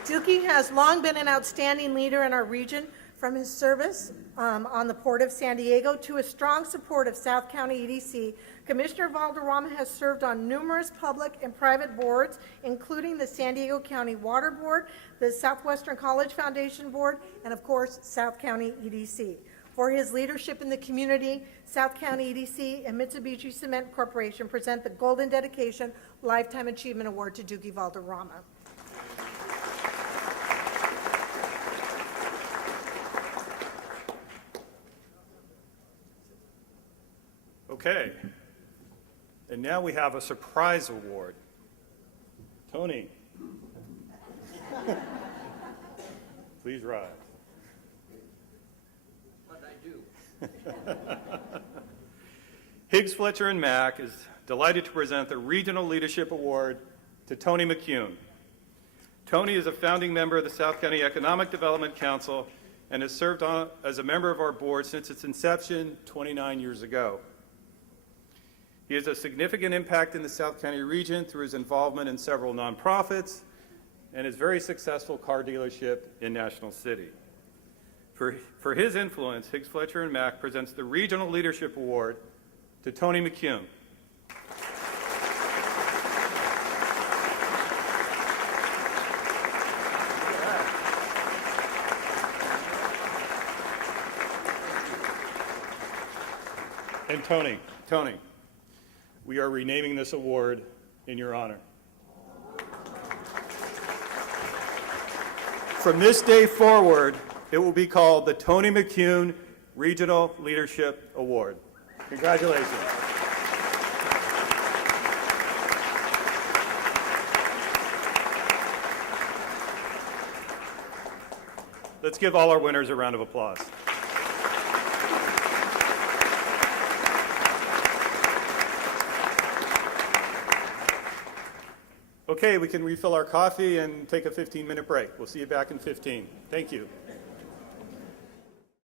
Dookie has long been an outstanding leader in our region, from his service on the Port of San Diego to his strong support of South County EDC. Commissioner Valderrama has served on numerous public and private boards, including the San Diego County Water Board, the Southwestern College Foundation Board, and of course, South County EDC. For his leadership in the community, South County EDC and Mitsubishi Cement Corporation present the Golden Dedication Lifetime Achievement Award to Dookie Valderrama. Okay. And now we have a surprise award. Tony. Please rise. What did I do? Higgs, Fletcher, and Mack is delighted to present the Regional Leadership Award to Tony McCune. Tony is a founding member of the South County Economic Development Council and has served as a member of our board since its inception 29 years ago. He has a significant impact in the South County region through his involvement in several nonprofits and his very successful car dealership in National City. For his influence, Higgs, Fletcher, and Mack presents the Regional Leadership Award to Tony McCune. And Tony, we are renaming this award in your honor. From this day forward, it will be called the Tony McCune Regional Leadership Award. Congratulations. Let's give all our winners a round of applause. Okay, we can refill our coffee and take a 15-minute break. We'll see you back in 15. Thank you.